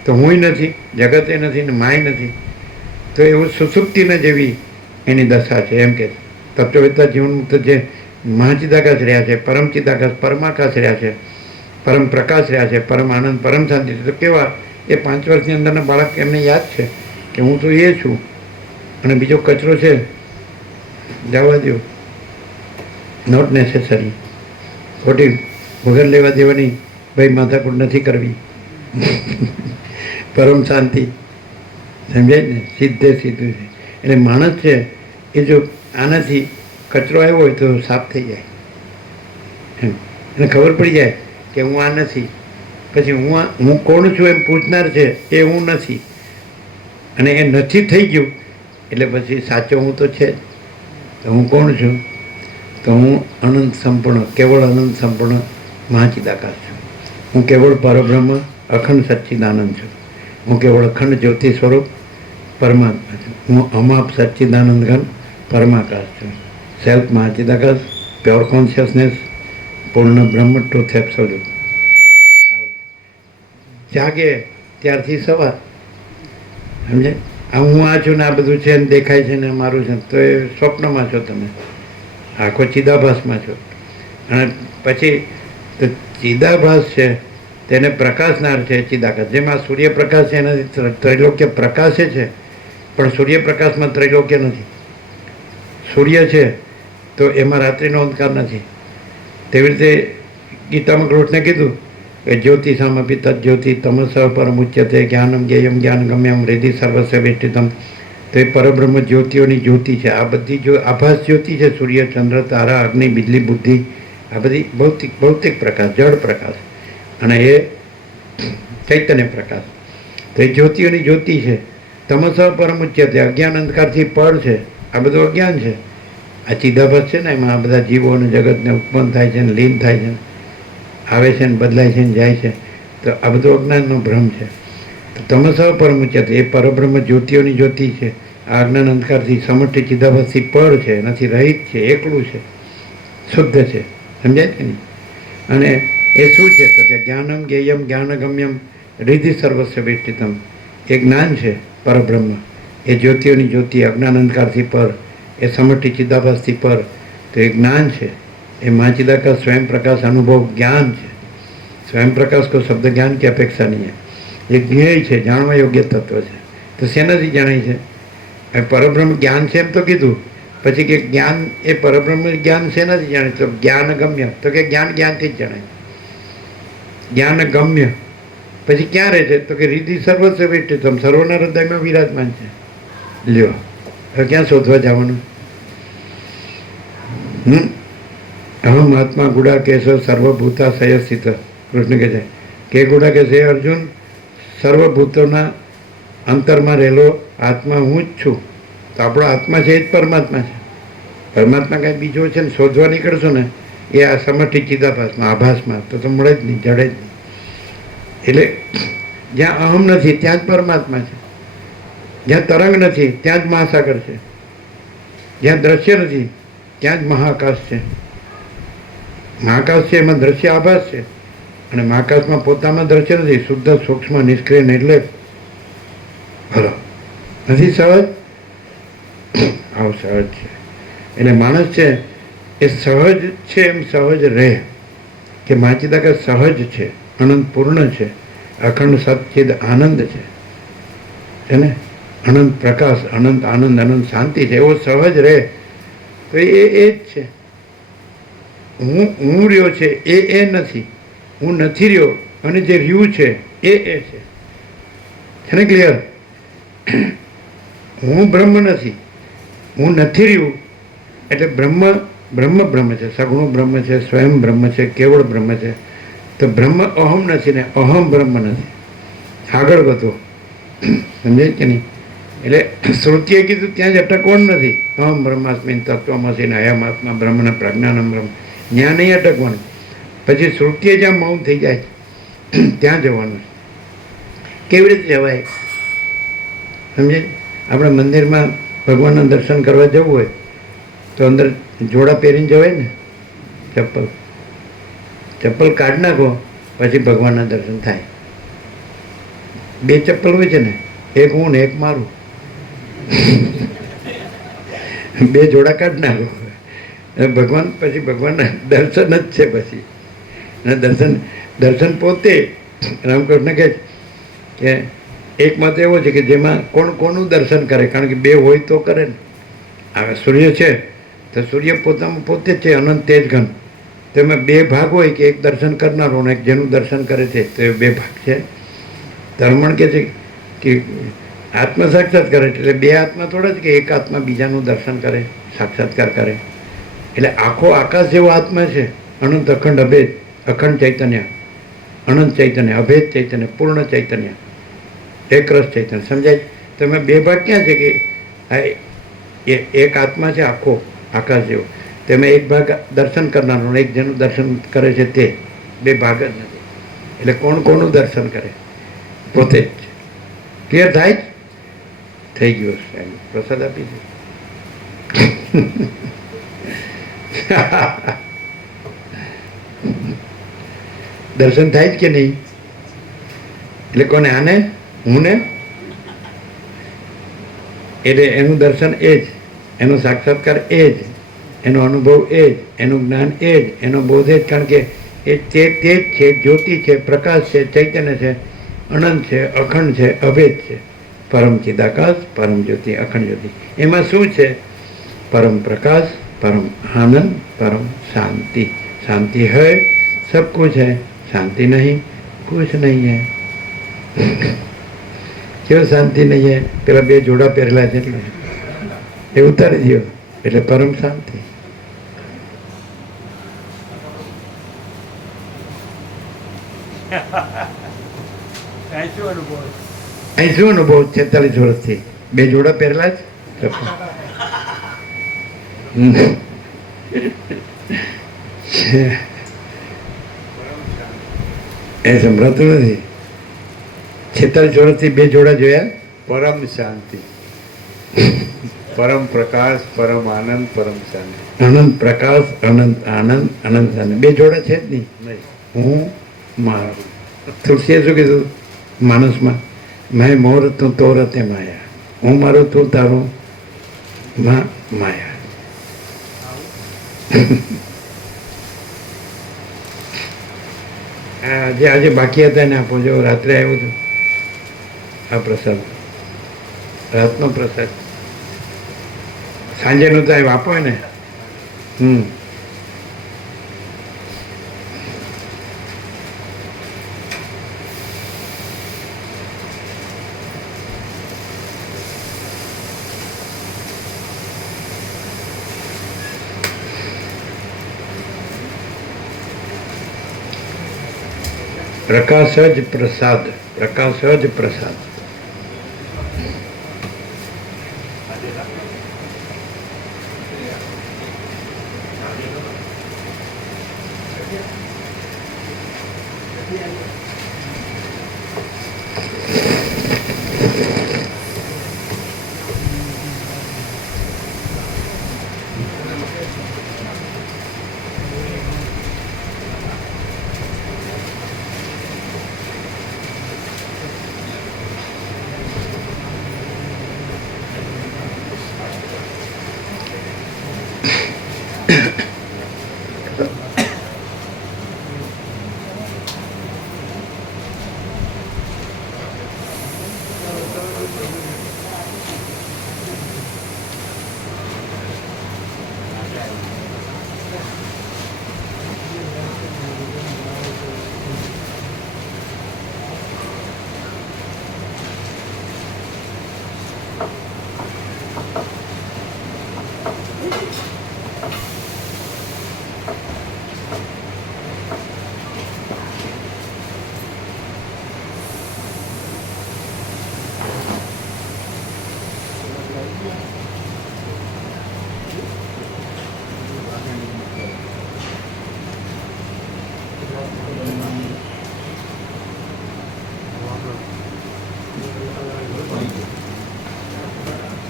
તો હું નથી, જગતે નથી ને માય નથી. તો એવું સુસુપ્તિના જેવી એની દશા છે. એમ કે તત્વવેત્તા જીવન મુક્ત જે મહાચિદાકાશ રહ્યા છે, પરમ ચિદાકાશ, પરમાકાશ રહ્યા છે, પરમ પ્રકાશ રહ્યા છે, પરમ આનંદ, પરમ શાંતિ. તો કેવા એ 5 વર્ષની અંદરના બાળક, એમને યાદ છે કે હું તો એ છું અને બીજો કચરો છે, જવા દો, નોટ નેસેસરી. ખોટી વગર લેવા દેવાની ભાઈ માથાકૂટ નથી કરવી. પરમ શાંતિ, સમજાય ને? સીધે સીધું છે. એટલે માણસ છે એ જો આનાથી કચરો આવ્યો હોય તો સાફ થઈ જાય, એમ એને ખબર પડી જાય કે હું આ નથી. પછી હું કોણ છું એમ પૂછનાર છે એ હું નથી, અને એ નથી થઈ ગયું એટલે પછી સાચો હું તો છે જ. તો હું કોણ છું? તો હું અનંત સંપૂર્ણ, કેવળ અનંત સંપૂર્ણ મહાચિદાકાશ છું. હું કેવળ પરબ્રહ્મ અખંડ સચ્ચિદાનંદ છું. હું કેવળ અખંડ જ્યોતિ સ્વરૂપ પરમાત્મા છું. હું અમાપ સચ્ચિદાનંદ ઘન પરમાકાશ છું. સેલ્ફ મહાચિદાકાશ, પ્યોર કોન્શિયસનેસ, પૂર્ણ બ્રહ્મ, ટ્રુથ એબ્સોલ્યુટ. જાગે ત્યારથી સવાર, સમજે? આ હું આ છું ને આ બધું છે ને દેખાય છે ને મારું છે, તો એ સ્વપ્નમાં છો તમે, આખો ચિદાભાસમાં છો. અને પછી તો ચિદાભાસ છે તેને પ્રકાશનાર છે ચિદાકાશ. જેમાં સૂર્યપ્રકાશ છે એનાથી ત્રૈલોક્ય પ્રકાશે છે, પણ સૂર્યપ્રકાશમાં ત્રૈલોક્ય નથી. સૂર્ય છે તો એમાં રાત્રિનો અંધકાર નથી. તેવી રીતે ગીતામાં કૃષ્ણે કીધું કે જ્યોતિષામપી તજ્જ્યોતિ તમસ પરમુચ્યતે જ્ઞાનમ જ્ઞેયમ જ્ઞાનગમ્યમ હૃદિ સર્વસ્ય વિષ્ટિતમ. તો એ પરબ્રહ્મ જ્યોતિઓની જ્યોતિ છે. આ બધી જો આભાસ જ્યોતિ છે, સૂર્ય, ચંદ્ર, તારા, અગ્નિ, બિજલી, બુદ્ધિ, આ બધી ભૌતિક પ્રકાશ, જળ પ્રકાશ, અને એ ચૈતન્ય પ્રકાશ. તો એ જ્યોતિઓની જ્યોતિ છે. તમસ પરમુચ્યતે, અજ્ઞાન અંધકારથી પર છે. આ બધું અજ્ઞાન છે. આ ચિદાભાસ છે ને એમાં આ બધા જીવો અને જગતને ઉત્પન્ન થાય છે ને લીન થાય છે, આવે છે ને બદલાય છે ને જાય છે. તો આ બધું અજ્ઞાનનો ભ્રમ છે. તો તમસ પરમુચ્યતે એ પરબ્રહ્મ જ્યોતિઓની જ્યોતિ છે. આ અજ્ઞાન અંધકારથી સમષ્ટિ ચિદાભાસથી પર છે, નથી રહિત છે, એકલું છે, શુદ્ધ છે. સમજાય છે ને? અને એ શું છે? તો કે જ્ઞાનમ જ્ઞેયમ જ્ઞાનગમ્યમ હૃદિ સર્વસ્ય વિષ્ટિતમ. એ જ્ઞાન છે પરબ્રહ્મ, એ જ્યોતિઓની જ્યોતિ, અજ્ઞાન અંધકારથી પર, એ સમષ્ટિ ચિદાભાસથી પર. તો એ જ્ઞાન છે. એ મહાચિદાકાશ स्वयं प्रकाश अनुभव ज्ञान है. स्वयं प्रकाश को शब्द ज्ञान की अपेक्षा नहीं है. એ જ્ઞેય છે, જાણવા યોગ્ય તત્વ છે. તો શેનાથી જણાય છે? એ પરબ્રહ્મ જ્ઞાન છે એમ તો કીધું. પછી કે જ્ઞાન, એ પરબ્રહ્મ જ્ઞાન શેનાથી જાણે? તો જ્ઞાન ગમ્ય. તો કે જ્ઞાનથી જ જણાય. જ્ઞાન ગમ્ય પછી ક્યાં રહે છે? તો કે હૃદિ સર્વસ્વ વિષ્ટિતમ, સર્વના હૃદયમાં વિરાજમાન છે. લ્યો, હવે ક્યાં શોધવા જવાનું? અહમ આત્મા ગુડાકેશ સર્વભૂતાશય સ્થિત. કૃષ્ણ કહે છે કે ગુડાકેશ, હે અર્જુન, સર્વભૂતોના અંતરમાં રહેલો આત્મા હું જ છું. તો આપણો આત્મા છે એ જ પરમાત્મા છે. પરમાત્મા કાંઈ બીજો છે ને શોધવા નીકળશો ને એ આ સમષ્ટિ ચિદાભાસમાં, આભાસમાં તો મળે જ નહીં, જડે જ નહીં. એટલે જ્યાં અહમ નથી ત્યાં જ પરમાત્મા છે. જ્યાં તરંગ નથી ત્યાં જ મહાસાગર છે. જ્યાં દ્રશ્ય નથી ત્યાં જ મહાકાશ છે. મહાકાશ છે એમાં દ્રશ્ય આભાસ છે, અને મહાકાશમાં પોતામાં દ્રશ્ય નથી. શુદ્ધ સૂક્ષ્મ નિષ્ક્રિય નિર્લેપ. હલો, નથી સહજ? આવું સહજ છે. એટલે માણસ છે એ સહજ છે એમ સહજ રહે, કે માચિદા કે સહજ છે, અનંત પૂર્ણ છે, અખંડ સચ્ચિદ આનંદ છે ને, અનંત પ્રકાશ, અનંત આનંદ, અનંત શાંતિ છે, એવો સહજ રહે તો એ જ છે. હું રહ્યો છે એ નથી, હું નથી રહ્યો અને જે રહ્યું છે એ છે ને, ક્લિયર? હું બ્રહ્મ નથી, હું નથી રહ્યું એટલે બ્રહ્મ બ્રહ્મ છે, સગુણ બ્રહ્મ છે, સ્વયં બ્રહ્મ છે, કેવળ બ્રહ્મ છે. તો બ્રહ્મ અહમ નથી ને અહમ બ્રહ્મ નથી. આગળ વધો, સમજાય કે નહીં? એટલે શ્રુતિએ કીધું ત્યાં જ અટકવાનું નથી. અહમ બ્રહ્માસ્મિન તત્વમસી ને અયમ આત્મા બ્રહ્મ ને પ્રજ્ઞાનમ બ્રહ્મ, ત્યાં નહીં અટકવાનું. પછી શ્રુતિએ જ્યાં મૌન થઈ જાય ત્યાં જવાનું. કેવી રીતે જવાય? સમજે? આપણે મંદિરમાં ભગવાનના દર્શન કરવા જવું હોય તો અંદર જોડા પહેરીને જવાય ને, ચપ્પલ કાઢી નાખો પછી ભગવાનના દર્શન થાય. બે ચપ્પલ હોય છે ને, એક હું ને એક મારું, બે જોડા કાઢી નાખો ભગવાન, પછી ભગવાનના દર્શન જ છે. પછી અને દર્શન પોતે રામકૃષ્ણ કહે કે એકમાં તો એવો છે કે જેમાં કોનું દર્શન કરે, કારણ કે બે હોય તો કરે ને. હવે સૂર્ય છે તો સૂર્ય પોતામાં પોતે જ છે, અનંત તેજ ઘન. તેમાં બે ભાગ હોય કે એક દર્શન કરનારો અને એક જેનું દર્શન કરે છે, તો એ બે ભાગ છે. ધર્મણ કહે છે કે આત્મ સાક્ષાત્કાર એટલે બે આત્મા થોડા જ કે એક આત્મા બીજાનું દર્શન કરે, સાક્ષાત્કાર કરે. એટલે આખો આકાશ જેવો આત્મા છે, અનંત અખંડ અભેદ, અખંડ ચૈતન્ય, અનંત ચૈતન્ય, અભેદ ચૈતન્ય, પૂર્ણ ચૈતન્ય, એક રસ ચૈતન્ય. સમજાય? તમે બે ભાગ ક્યાં છે કે એક આત્મા છે આખો આકાશ જેવો, તેમાં એક ભાગ દર્શન કરનારો, એક જેનું દર્શન કરે છે તે, બે ભાગ જ નથી. એટલે કોનું દર્શન કરે? પોતે જ. ક્લિયર થાય? થઈ ગયો સાહેબ, પ્રસાદ આપી દો. દર્શન થાય જ કે નહીં? એટલે કોને? આને, હું ને, એટલે એનું દર્શન એ જ, એનો સાક્ષાત્કાર એ જ, એનો અનુભવ એ જ, એનું જ્ઞાન એ જ, એનો બોધ એ જ. કારણ કે એ તે જ છે, જ્યોતિ છે, પ્રકાશ છે, ચૈતન્ય છે, અનંત છે, અખંડ છે, અભેદ છે. પરમ ચિદાકાશ, પરમ જ્યોતિ, અખંડ જ્યોતિ. એમાં શું છે? परम प्रकाश, परम आनंद, परम शांति. शांति है सब कुछ है, शांति नहीं कुछ नहीं है. क्यों शांति नहीं है? પેલા બે જોડા પહેરેલા છે એટલે એ ઉતારી દો એટલે પરમ શાંતિ. અહીં શું અનુભવ? 46 વર્ષથી બે જોડા પહેરેલા જ એ સંભળાતું નથી. 46 વર્ષથી બે જોડા જોયા. પરમ શાંતિ, પરમ પ્રકાશ, પરમ આનંદ, પરમ શાંતિ. અનંત પ્રકાશ, અનંત આનંદ, અનંત શાંતિ. બે જોડા છે જ નહીં. હું મારું. તુલસીએ શું કીધું માણસમાં? મેં મોર તું તો રતે માયા, હું મારું તું તારું માયા. આજે બાકી હતા એને આપો. જો રાત્રે આવ્યું હતું આ પ્રસાદ, રાતનો પ્રસાદ. સાંજેનું તો આપો ને. પ્રકાશ જ પ્રસાદ, પ્રકાશ જ પ્રસાદ.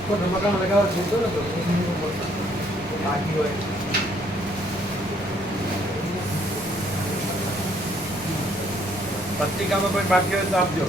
કોઈ ધમાકામાં લગાવવા જોઈતો નતો બાકી હોય પત્રિકામાં કોઈ બાકી હોય તો આપજો.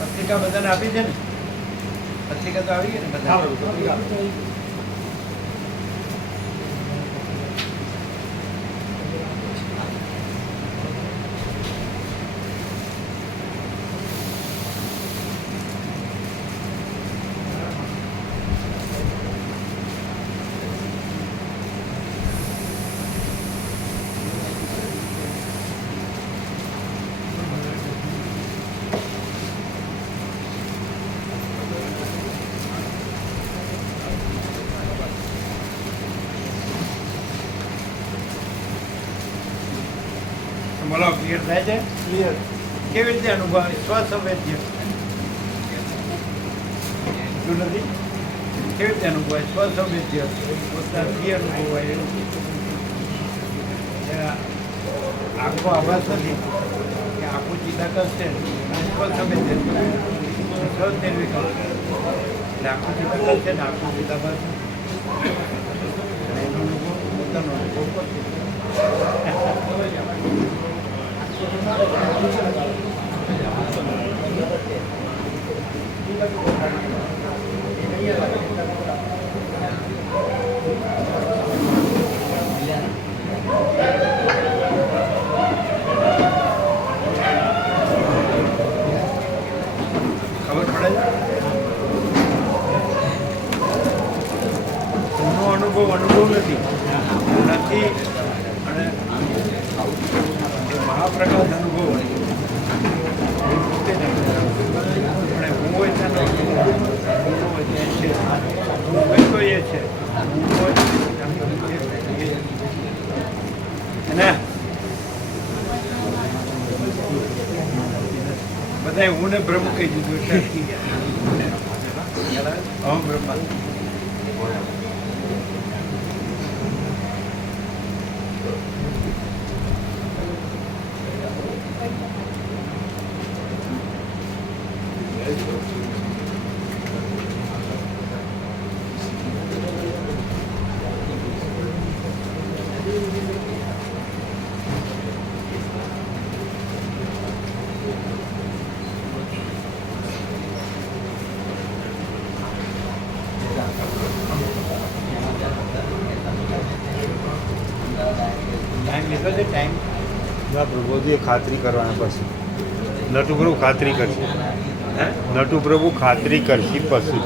પત્રિકા બધાને આપી છે ને? પત્રિકા તો આવી ગઈ ને બધા? બોલો, ક્લિયર થાય છે? ક્લિયર. કેવી રીતે અનુભવ? સ્વસંવેદ્ય શું નથી? કેવી રીતે અનુભવ? સ્વસંવેદ્ય પોતાની અનુભવ હોય એવું. આખો આભાસ નથી કે આખું ચિત્તાકર્ષ છે સ્વસંવેદ્ય સ્વનિર્વિકલ્પ એટલે આખું ચિત્તાકર્ષ છે ને આખું ચિત્તાભાસ એનો અનુભવ પોતાનો અનુભવ કરશે. ખબર પડે એનો અનુભવ નથી અને મહાપ્રકાશ અનુભવ હોય અને હું હોય ત્યાંનો હું હોય ત્યાં છે હું હોય તો એ છે હું હોય અને બધાએ હું ને બ્રહ્મ કહી દીધું એટલે અટકી ગયા. અહમ બ્રહ્મા. ટાઈમ લીધો છે ટાઈમ? ના પ્રભુજી ખાતરી કરવાના પછી નટુ પ્રભુ ખાતરી કરશે. નટુ પ્રભુ ખાતરી કરશે પછી.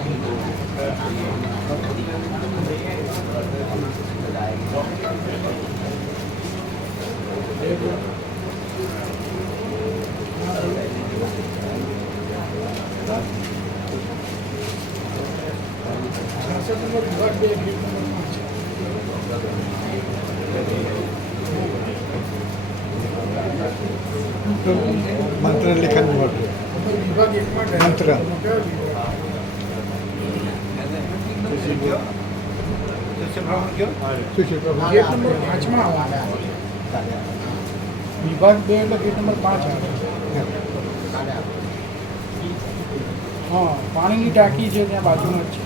વિભાગ 2 ગેટ નંબર 5 મંત્ર લેખન નોટ વિભાગ 1 માં મંત્ર ગેટ નંબર 5 માં આવવાના. વિભાગ 2 એટલે ગેટ નંબર 5 આવે. હા, પાણીની ટાંકી છે ત્યાં બાજુમાં જ છે.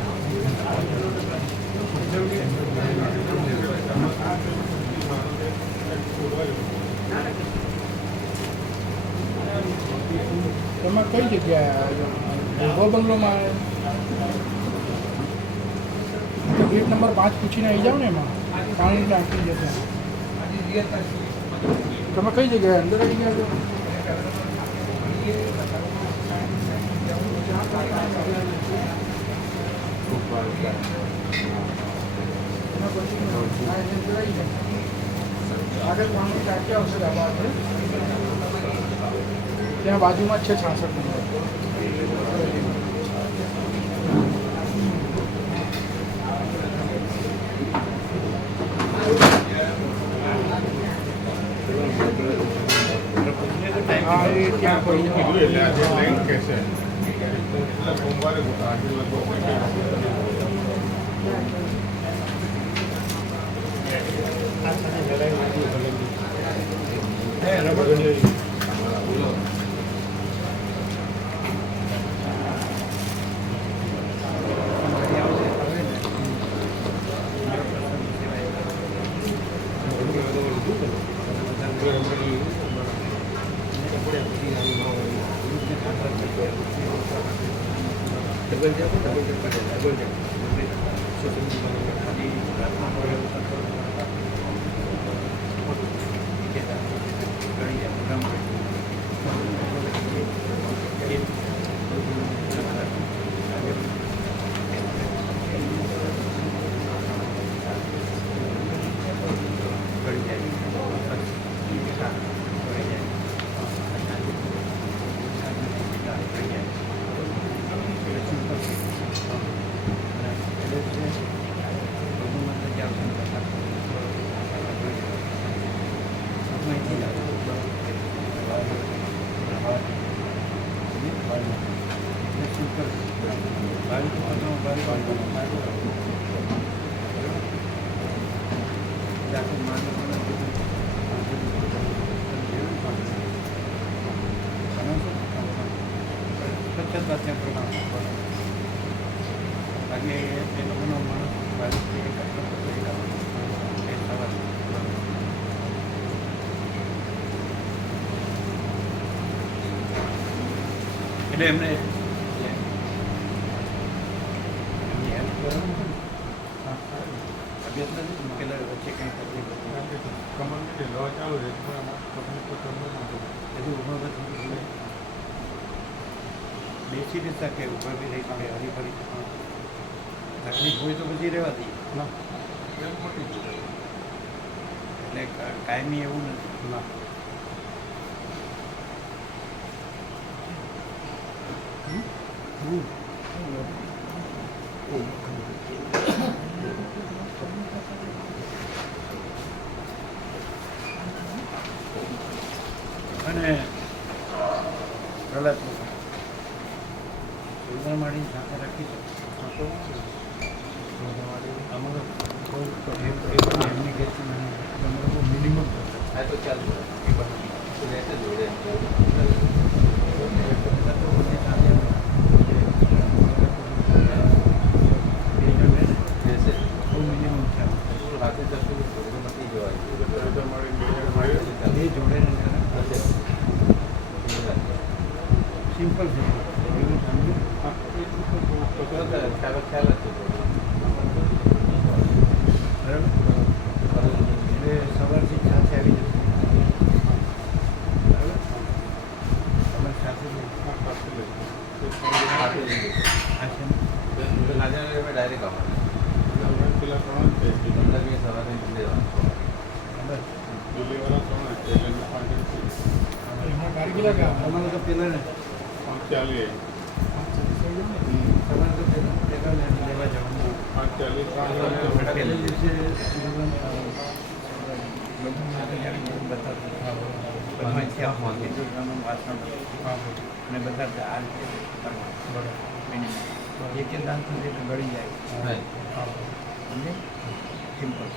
તમે કઈ જગ્યાએ આવ્યા? બંગલોમાં આવે. ગેટ નંબર 5 પૂછીને આવી જાઓ ને એમાં પાણીની ટાંકી જશે. તમે કઈ જગ્યાએ અંદર આવી ગયા છો? આગળ પાણીની ટાંકી આવશે ધાબા પર. ત્યાં બાજુમાં જ છે 66 નંબર. હા એ ત્યાં કોઈ એટલે આજે લાઈન કે છે એટલે સોમવારે આજે લગભગ એટલે એમને તબિયત નથી મૂકેલા વચ્ચે કંઈ તકલીફ કમર દવા ચાલુ છે બેસી નહીં શકે ઉપર બી રહી શકે હરીફરી તકલીફ હોય તો પછી રહેવા દઈએ એટલે કાયમી એવું નથી ના અને પ્રહલાદ સુંદરમાળી સાથે રાખી છે એમની ગેસ મિનિમમ તો ચાલુ જોડે સિમ્પલ છે ખ્યાલ જ બરાબર એટલે સવારથી સાથે આવી જશે બરાબર તમારે સાથે ડાયરેક્ટ પેલા ત્રણ છે આવવાનું સવારે દિલ્હીવાળા ત્રણ છે એટલે તમારે તો પેલા ને 540 તમારે તો પેલા લેવા જવાનું 540 પહેલા દિવસે અને બધા આ રીતે બરાબર એક દાંત સુધી ગળી જાય સમજે સિમ્પલ